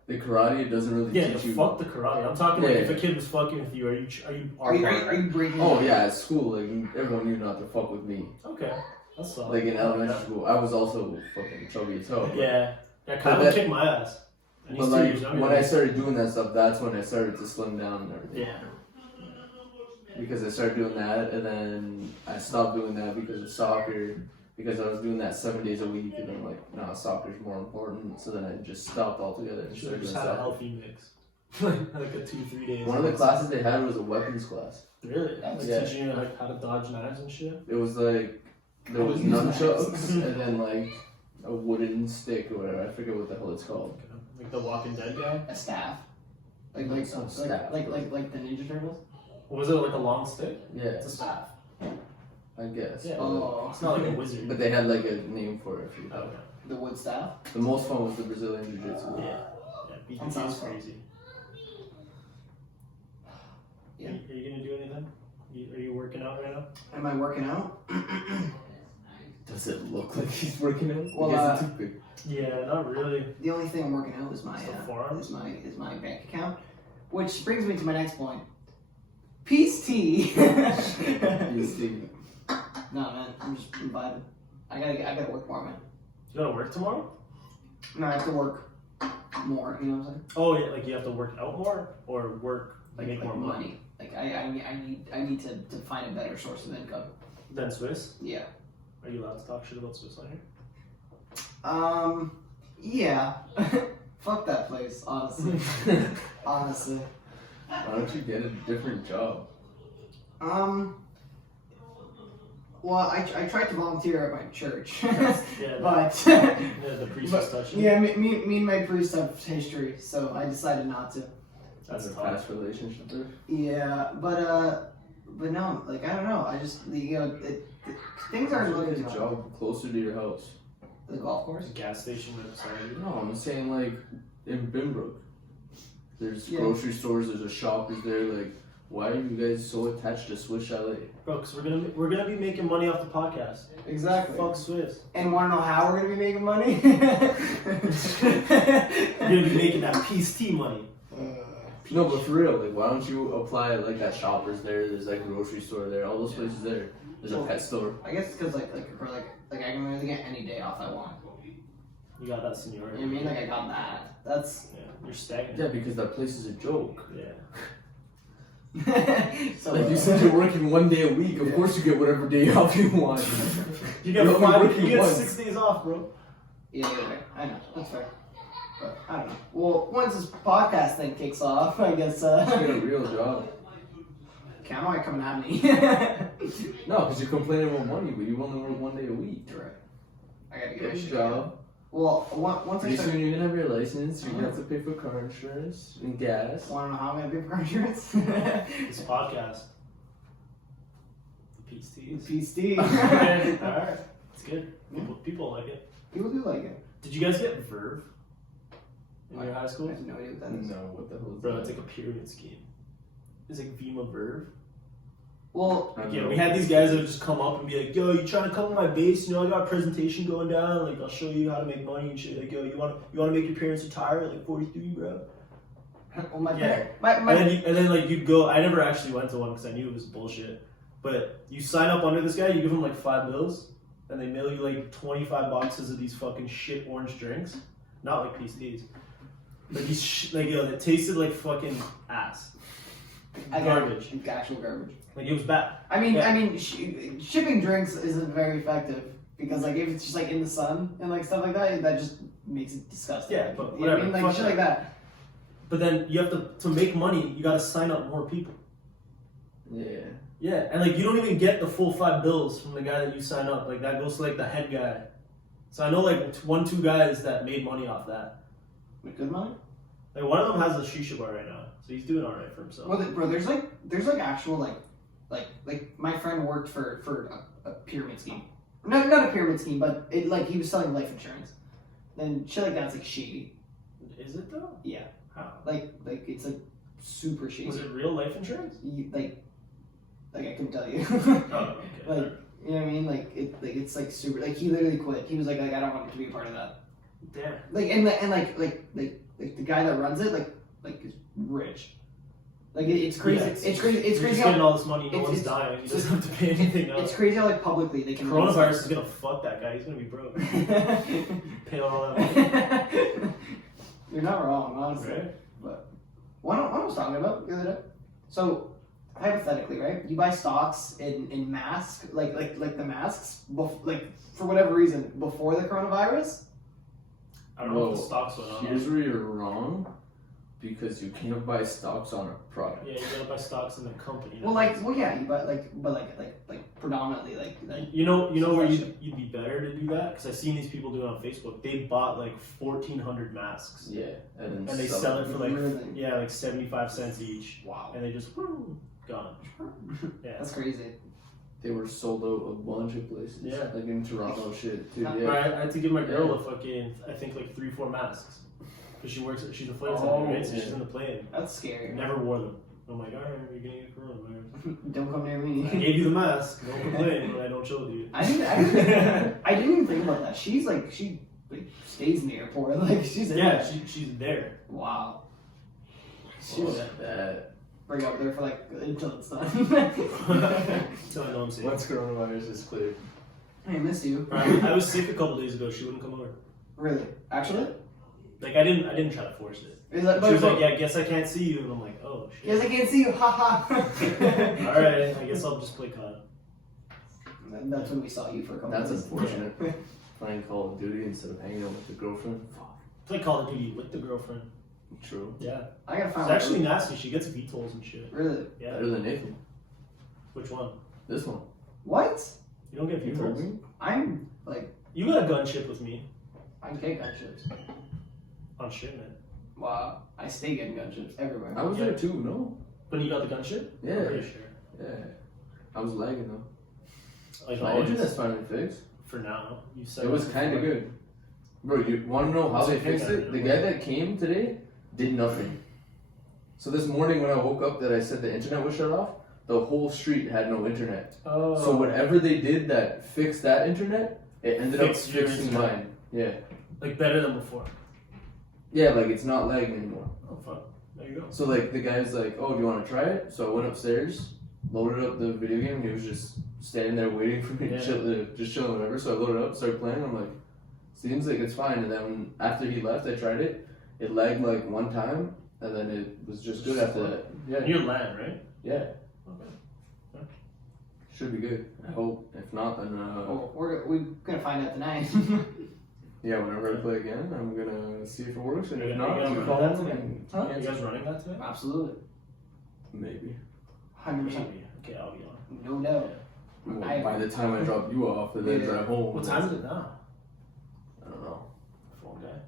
the karate, it doesn't really Yeah, teach you. fuck the karate. I'm talking like Yeah. if a kid was fucking with you, are you breaking? Oh yeah, at school, like everyone knew not to fuck with me. Okay, that's solid. Like in elementary school, I was also fucking chubby as hell. Yeah, But Kave that- kicked my ass. And he's But 2 like years younger when than I me. started doing that stuff, that's when I started to slim down and everything. Yeah. Because I started doing that, and then I stopped doing that because of soccer. Because I was doing that 7 days a week, and I'm like, nah, soccer's more important. So then I just stopped altogether. And You should have started just doing had a soccer. healthy mix. like a 2-3 days. One of the classes they had was a weapons class. Really? Like Yeah. teaching you like how to dodge knives and shit? It was like there was nunchucks and then like a wooden stick or whatever. I forget what the hell it's called. Okay. Like the Walking Dead guy? A staff. Like the Ninja Turtles. Was it like a long stick? Yeah, It's a staff. I guess. Yeah. Oh, It's not like a wizard. But they had like a name for it. I forget. Okay. the wood staff. The most fun was the Brazilian Jiu-Jitsu. Yeah. Yeah, That BTT sounds is fun. crazy. Yeah. Are you gonna do anything? Are you working out right now? Am I working out? Does it look like he's working out? Well, Because it's too big. Yeah, not really. The only thing I'm working out is my Just the forearms? is my bank account, which brings me to my next point. Peace tea. He's thinking, No man, I'm just vibing. I gotta work more, man. You gotta work tomorrow? No, I have to work more. You know what I'm saying? Oh yeah, like you have to work out more or work make more money money. Like I need to find a better source of income. than Swiss. Yeah. Are you allowed to talk shit about Swiss on here? Yeah. Fuck that place, honestly. Honestly. why don't you get a different job? Well, I tried to volunteer at my church, Yeah, but the priest was touching. yeah, me and my priest have history, so I decided not to. That's That's a tough. past relationship there. Yeah, but no, like I don't know. I just things aren't Get looking a good. job closer to your house. The golf course. There's a gas station right beside you. No, I'm saying like in Bimbrook. There's Yeah. grocery stores, there's a Shoppers there, like why are you guys so attached to Swiss Chalet? Bro, because we're gonna be making money off the podcast. Exactly. Fuck Swiss. And want to know how we're gonna be making money? You're gonna be making that peace tea money. No, but for real, like why don't you apply at like that Shoppers there, there's that grocery store there, all those places there. There's a pet store. I guess it's because like I can really get any day off I want. You got that You know seniority. what I mean? Like I got that. That's Yeah, you're stagnant. Yeah, because that place is a joke. Yeah. so. Like you said you're working 1 day a week, of course you get whatever day off you want. You get You're only 5. working You get once. 6 days off, bro. Yeah, you're right. I know. That's fair. But I don't know. Well, once this podcast thing kicks off, I guess. You get a real job. Cam might coming at me. No, because you're complaining about money, but you only work 1 day a week. You're right. I gotta Get get a a shit. job. Well, once I Pretty start. soon you're gonna have your license, you're gonna have to pay for car insurance and gas. Want to know how I'm gonna pay for car insurance? This podcast. The peace teas. Peace tea. Okay, alright. It's good. People like it. People do like it. Did you guys get Verve in your high I school? have no idea what that is. No, what the hell is Bro, that? it's like a pyramid scheme. It's like Vima Verve. Well, I don't Yeah, know. we had these guys that would just come up and be like, yo, you trying to come on my base? You know, I got a presentation going down. Like, I'll show you how to make money and shit. Like, yo, you want to make your parents retire at like 43, bro? well my Yeah. my And then like you'd go. I never actually went to one because I knew it was bullshit. But you sign up under this guy, you give him like $5, and they mail you like 25 boxes of these fucking shit orange drinks. Not like peace teas. Like these like yo, that tasted like fucking ass. Garbage. Actual garbage. Like it was bad. I mean, Yeah. shipping drinks isn't very effective because like if it's just like in the sun and like stuff like that, that just makes it disgusting. Yeah, but you know what I mean? whatever, Like fuck shit like that. But then you have to make money. You got to sign up more people. Yeah. Yeah, and like you don't even get the full $5 from the guy that you sign up. Like that goes to like the head guy. So I know like 1-2 guys that made money off that. With good money. Like one of them has a shisha bar right now, so he's doing all right for himself. Well, bro, there's like actual like my friend worked for a pyramid scheme. No, not a pyramid scheme, but it like he was selling life insurance. And shit like that's like shady. Is it though? Yeah, How? like it's like super shady. Was it real life insurance? Like I couldn't tell you. Oh, okay. Like you know what I mean? Like it's like super. Like he literally quit. He was like I don't want to be a part of that. Damn. Like and like like the guy that runs it, like is rich. Like it's crazy. Yeah, it's crazy. It's You're crazy. just getting all this money. No one's dying. He doesn't have to pay anything else. It's crazy how like publicly they can. Coronavirus is gonna fuck that guy. He's gonna be broke. Pay all that money. You're not wrong, honestly. Right? But what I was talking about the other day. So hypothetically, right? You buy stocks in masks, like the masks, like for whatever reason before the coronavirus. I don't know if the stocks went up. Here's where you're wrong, because you can't buy stocks on a product. Yeah, you gotta buy stocks in the company. Well, yeah, you buy like predominantly like you know where you'd be better to do that, because I've seen these people do it on Facebook. They bought like 1,400 masks. Yeah, and they sell it for like Really? like 75 cents each. Wow, And they just gone. Yeah, that's crazy. They were sold out a bunch of places. Yeah. Like in Toronto, shit too. But Yeah. I had to give my girl a fucking, I think like 3-4 masks, because she's a flight attendant, right? So she's in the plane. That's scary. Never wore them. I'm like, alright, you're gonna get coronavirus. Don't come near I me. gave you the mask. Don't complain when I don't show it to you. I didn't even think about that. She stays in the airport. Like she's in Yeah, there. she's there. Wow. She Oh, was that. bring up there for like until it's done. Until I know I'm safe. Once coronavirus is cleared. I miss you. I was sick a couple days ago. She wouldn't come over. Really? Actually? Like I didn't try to force it. Is that, She was like, "Yeah, I guess I can't see you," and I'm like, "Oh shit." Yes, I can't see you. Haha. All right, I guess I'll just play COD. And that's when we saw you for a couple That's days. unfortunate. Playing Call of Duty instead of hanging out with the girlfriend. Fuck. Play Call of Duty with the girlfriend. True. Yeah, I gotta it's find actually nasty. She gets VTOLs and shit. Really? Yeah. Better than Nathan. Which one? This one. What? You don't get You heard VTOLs. me? I'm like You got a gunship with me I'm getting gunships. on shipment. Wow. I stay getting gunships everywhere. I was Yeah. there too, no? When you got the gunship? Yeah. I'm pretty sure. Yeah. I was lagging though. Like My always. internet's finally fixed. For now, you said It was before. kind of good. Bro, you want to know how What's they the thing fixed that it? I The know? guy that came today did nothing. So this morning when I woke up that I said the internet was shut off, the whole street had no internet. Oh. So whatever they did that fixed that internet, it ended Fixed up your fixing internet. mine. Yeah. Like better than before. Yeah, like it's not lagging anymore. Oh fuck. There you go. So like the guy's like, oh, do you want to try it? So I went upstairs, loaded up the video game. He was just standing there waiting for me Yeah. to just chilling whatever. So I loaded up, started playing. I'm like, seems like it's fine. And then after he left, I tried it. It lagged like one time, and then it was just good after that. Yeah. And you're land, right? Yeah. Okay. Should be good. I hope. If not, then Oh, we're gonna find out tonight. yeah. Whenever I play again, I'm gonna see if it works. And Are you if gonna- not, are you I'm gonna call run that him today? and Huh? You cancel. guys running that today? Absolutely. Maybe. 100%. Maybe. Okay, I'll be on. No doubt. Well, I- by the time I drop you off and then Yeah. drive home. What time is it now? I don't know. Phone guy.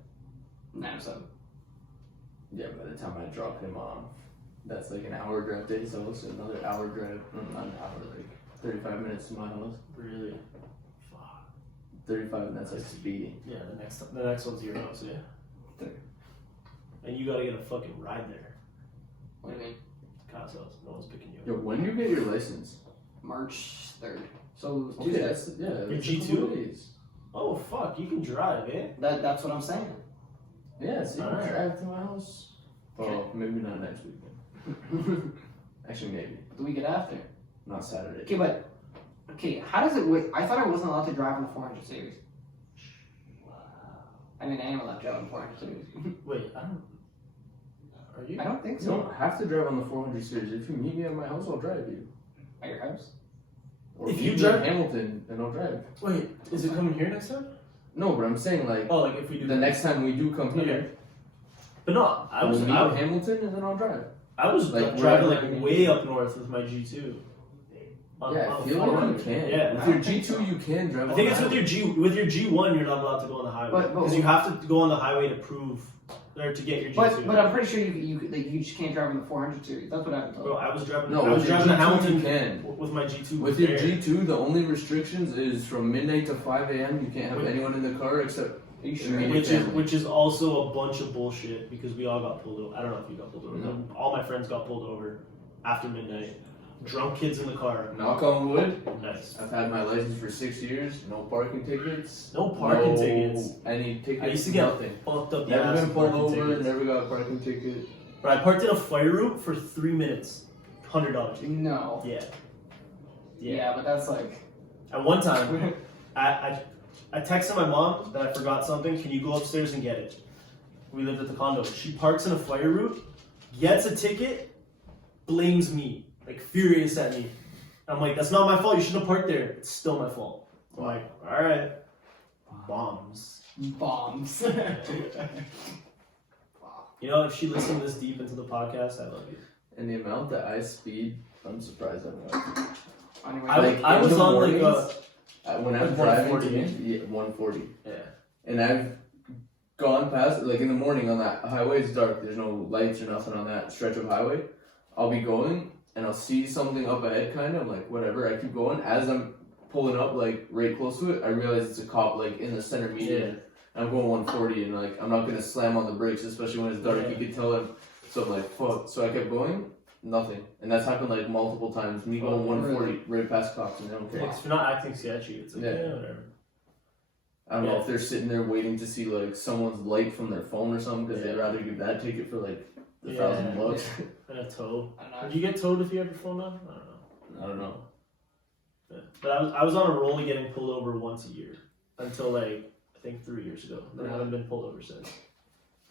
9:07. Yeah, by the time I drop him off, that's like an hour drive to his house, another hour drive, not an hour, like 35 minutes to my house. Really? Fuck. 35, and that's like speeding. Yeah, the next one's your house, yeah. And you gotta get a fucking ride there. What do you mean? Kai's house. No one's picking you Yo, up. when do you get your license? March 3rd. So Okay, Tuesday. that's, yeah, Your that's a G2? couple days. Oh fuck, you can drive, eh? That's what I'm saying. Yeah, so you can Alright. drive to my house. Well, maybe not next weekend. Actually, maybe. The weekend after. Not Saturday. Okay, how does it work? I thought I wasn't allowed to drive on the 400 series. I mean, I am allowed to drive on the 400 series. Wait, I don't. Are you? I don't think You so. don't have to drive on the 400 series. If you meet me at my house, I'll drive you. At your house? Or If meet you me drive- in Hamilton, then I'll drive. Wait, is it coming here next time? No, but I'm saying like Oh, like if we do the next time we do come here, Okay. But no, I was we'll meet in I, Hamilton and then I'll drive. I was Like, driving wherever like I mean. way up north with my G2. Yeah, I on feel like 400. you can. Yeah. With your G2, you can drive. I think on it's with your G1 you're not allowed to go on the highway But- because you have to go on the highway to prove or to get your G2. But I'm pretty sure you just can't drive on the 400 series. That's what I've been told. Bro, I was driving. No, I was with your driving to G2 Hamilton you can. with my G2. With your there. G2, the only restrictions is from midnight to 5 a.m. You can't have Wait. anyone in the car except Are you sure? immediate family. which is also a bunch of bullshit because we all got pulled over. I don't know if you got pulled over. No. All my friends got pulled over after midnight drunk kids in the car. Knock on wood. Nice. I've had my license for 6 years. No parking tickets. No parking tickets. Any tickets. I used to get nothing. fucked up the Never ass been with pulled parking over. tickets. Never got a parking ticket. But I parked in a fire route for 3 minutes. $100. No. Yeah. Yeah, but that's like. At one time, I texted my mom that I forgot something. Can you go upstairs and get it? We lived at the condo. She parks in a fire route, gets a ticket, blames me, like furious at me. I'm like, that's not my fault. You shouldn't have parked there. It's still my fault. I'm like, all right, bombs. Bombs. You know, if she listened this deep into the podcast, I love you. And the amount that I speed, I'm surprised I'm not. I was on like when I'm like driving 140. yeah, 140. Yeah. And I've gone past, like in the morning on that highway, it's dark, there's no lights or nothing on that stretch of highway. I'll be going and I'll see something up ahead kind of, I'm like, whatever, I keep going. As I'm pulling up like right close to it, I realize it's a cop like in the center median. Yeah. I'm going 140 and like, I'm not going to slam on the brakes, especially when it's dark, Yeah. you can tell him. So I'm like, fuck. So I kept going, nothing. And that's happened like multiple times. Me going 140 right past cops and they don't care. If you're not acting sketchy, it's like, yeah whatever. I don't know if they're sitting there waiting to see like someone's light from their phone or something because they'd rather give that ticket for like $1,000. And a tow. I don't know. Would you get towed if you had your phone on? I don't know. Yeah. But I was on a roll of getting pulled over once a year until like I think 3 years ago. Then I haven't been pulled over since.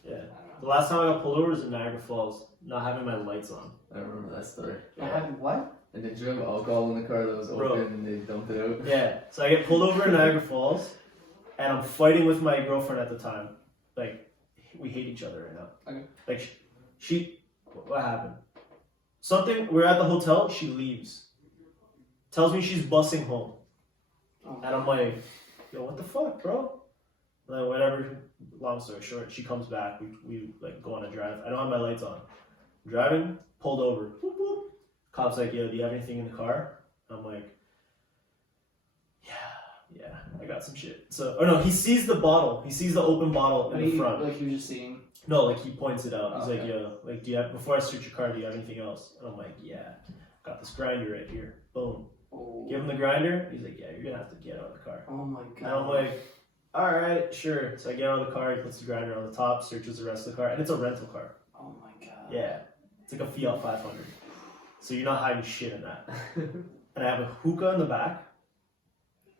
Yeah. The last time I got pulled over was in Niagara Falls, not having my lights on. I remember that story. I had what? And did you have alcohol in the car that was Bro. open and they dumped it out? Yeah. So I get pulled over in Niagara Falls, and I'm fighting with my girlfriend at the time. Like, we hate each other right now. Okay. Like, she what happened? Something, we're at the hotel, she leaves. Tells me she's busing home. Oh. And I'm like, yo, what the fuck, bro? And then whatever, long story short, she comes back, we like go on a drive. I don't have my lights on. I'm driving, pulled over. Whoop, whoop. Cop's like, yo, do you have anything in the car? I'm like, yeah, I got some shit. So, oh no, he sees the bottle. He sees the open bottle in the front. Like he was just seeing. No, like he points it out. He's Okay. like, yo, like, do you have, before I search your car, do you have anything else? And I'm like, yeah, got this grinder right here. Boom. Oh. Give him the grinder. He's like, yeah, you're gonna have to get out of the car. Oh my god. And I'm like, all right, sure. So I get out of the car. He puts the grinder on the top, searches the rest of the car, and it's a rental car. Oh my god. Yeah, it's like a Fiat 500. So you're not hiding shit in that. And I have a hookah in the back.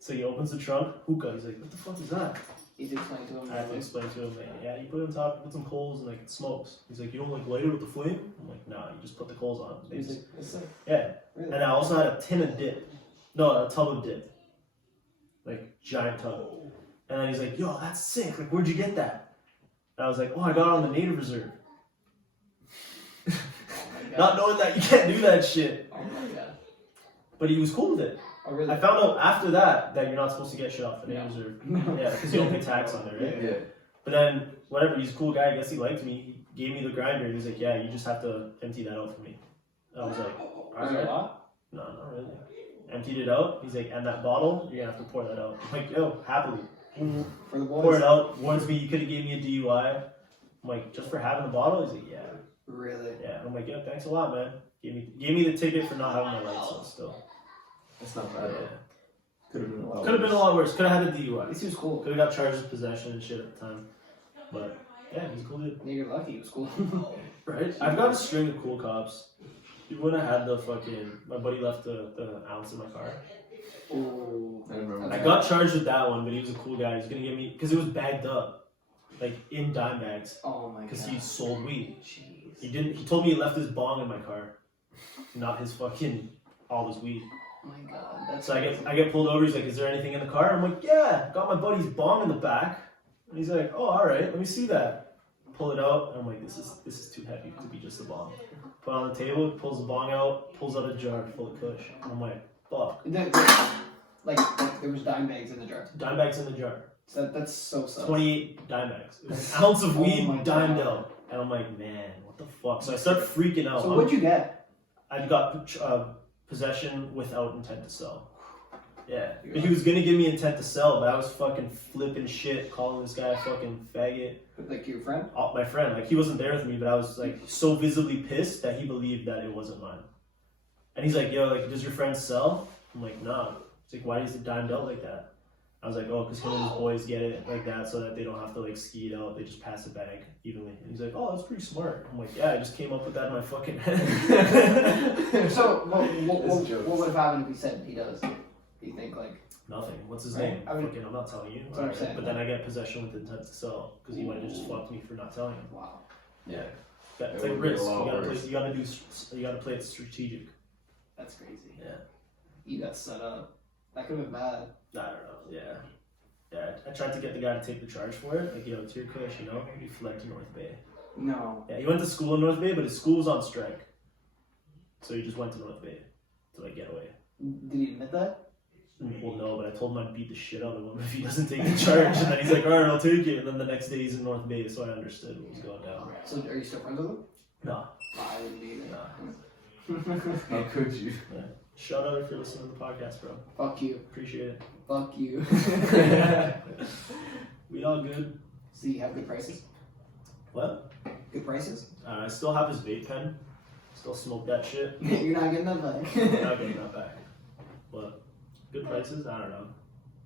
So he opens the trunk, hookah. He's like, what the fuck is that? He's explaining to him. I have to explain to him, like, yeah, you put it on top, put some coals, and like it smokes. He's like, you don't like light it with the flame? I'm like, nah, you just put the coals on. They He's just- like, what's that? yeah. Really? And I also had a tin of dip. No, a tub of dip. Like, giant tub. And then he's like, yo, that's sick. Like, where'd you get that? And I was like, oh, I got it on the native reserve. Oh my god. Not knowing that you can't do that shit. Oh my god. But he was cool with it. Oh really? I found out after that you're not supposed to get shit off the native No. reserve. No. Yeah, because you don't pay tax on there, right? Yeah. But then, whatever, he's a cool guy. I guess he liked me. He gave me the grinder. And he's like, yeah, you just have to empty that out for me. I was like, Was there a lot? no, not really. Emptied it out. He's like, and that bottle, you're gonna have to pour that out. I'm like, yo, happily. For the boys? Pour it out. Warns me you could have gave me a DUI. I'm like, just for having the bottle? He's like, yeah. Really? Yeah. I'm like, yeah, thanks a lot, man. Gave me the ticket for not having my lights on still. That's not bad Yeah. though. Could have been a lot Could have been a lot worse. Could have had a At DUI. least he was cool. Could have got charged with possession and shit at the time. But yeah, he's a cool dude. Yeah, you're lucky he was cool. Right? I've got a string of cool cops. You wouldn't have had the fucking. My buddy left the ounce in my car. Ooh. I remember. I got charged with that one, but he was a cool guy. He's gonna get me because it was bagged up, like in dime bags, Oh my god. because he sold weed. Jeez. He didn't. He told me he left his bong in my car, not his fucking all his weed. Oh my god. That's So I get pulled over. He's like, "Is there anything in the car?" I'm like, "Yeah, got my buddy's bong in the back." And he's like, "Oh, all right, let me see that." Pull it out. And I'm like, "This is too heavy to be just a bong." Put it on the table. Pulls the bong out. Pulls out a jar full of kush. I'm like, "Fuck." Like there was dime bags in the jar. Dime bags in the jar. So that's so sus. 28 dime bags. It was an ounce of Oh weed, my dimed God. out. And I'm like, man, what the fuck? So I start freaking out. So what'd you get? I got possession without intent to sell. Yeah. But he was gonna give me intent to sell, but I was fucking flipping shit, calling this guy a fucking faggot. Like your friend? My friend, like he wasn't there with me, but I was like so visibly pissed that he believed that it wasn't mine. And he's like, yo, like, does your friend sell? I'm like, nah. He's like, why is it dimed out like that? I was like, oh, because him and his boys get it like that so that they don't have to like ski it out. They just pass it back evenly. And he's like, oh, that's pretty smart. I'm like, yeah, I just came up with that in my fucking head. So what would have happened if he said he does? Do you think like? Nothing. What's his Right. name? I mean, Fucking, I'm not telling you. that's what I'm saying. But then I get possession with intent to sell because he might have just fucked me for not telling him. Wow. Yeah. It's It like would be a risk. lot You worse. gotta play it strategic. That's crazy. Yeah. You got set up. That could have been bad. I don't know. Yeah. Yeah. I tried to get the guy to take the charge for it. Like, yo, it's your kush, you know? He fled to North Bay. No. Yeah, he went to school in North Bay, but his school was on strike. So he just went to North Bay to like get away. Did he admit that? Well, no, but I told him I'd beat the shit out of him if he doesn't take the charge. And then he's like, alright, I'll take it. And then the next day he's in North Bay, so I understood what was going down. So are you still friends with him? No. I wouldn't be either. How could you? Yeah. Shout out if you're listening to the podcast, bro. Fuck you. Appreciate it. Fuck you. We all good. So you have good prices? What? Good prices? I still have his vape pen. Still smoke that shit. You're not getting that back. Not getting that back. But good prices? I don't know.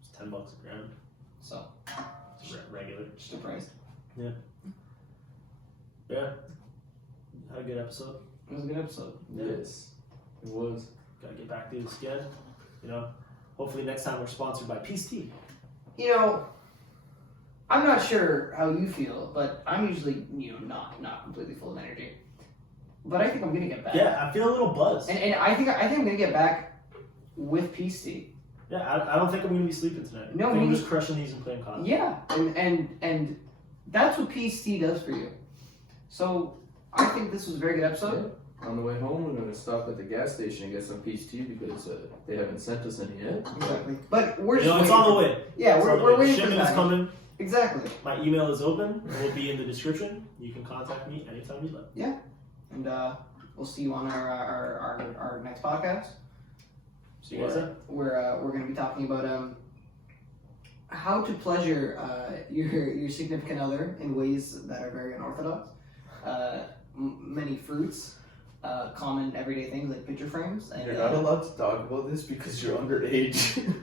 It's $10 a gram. So, It's regular. just a price. Yeah. Had a good episode. It was a good episode. Yes. It was. Gotta get back to this again. You know, hopefully next time we're sponsored by Peace Tea. You know, I'm not sure how you feel, but I'm usually, not completely full of energy. But I think I'm gonna get back. Yeah, I feel a little buzzed. And I think I'm gonna get back with Peace Tea. Yeah, I don't think I'm gonna be sleeping tonight. No, I think I'm me- just crushing these and playing COD. Yeah, and that's what Peace Tea does for you. So I think this was a very good episode. On the way home, we're gonna stop at the gas station and get some peach tea because they haven't sent us any yet. Exactly. But we're You just know, it's waiting on the for- way. Yeah, It's on the we're way. waiting for Shipment is that. coming. Exactly. My email is open. It will be in the description. You can contact me anytime you like. And we'll see you on our next podcast. See you guys then. We're going to be talking about how to pleasure your significant other in ways that are very unorthodox. Many fruits, common everyday things like picture frames. And, You're not allowed to talk about this because you're underage.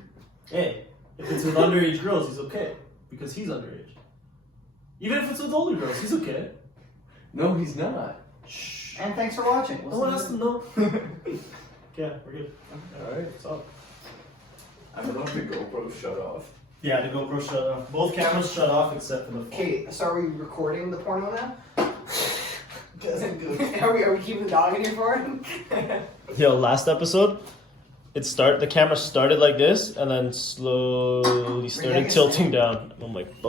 Hey, if it's with underage girls, he's okay. Because he's underage. Even if it's with older girls, he's okay. No, he's not. Shh. And thanks for watching. No one has to know. Yeah, we're good. Alright. What's up? I don't know if the GoPro shut off. Yeah, the GoPro shut off. Both cameras shut off except for the phone. Okay, so are we recording the porno now? Doesn't go. Are we keeping the dog in here for it? Yo, last episode, the camera started like this and then slowly started tilting down. I'm like, fuck.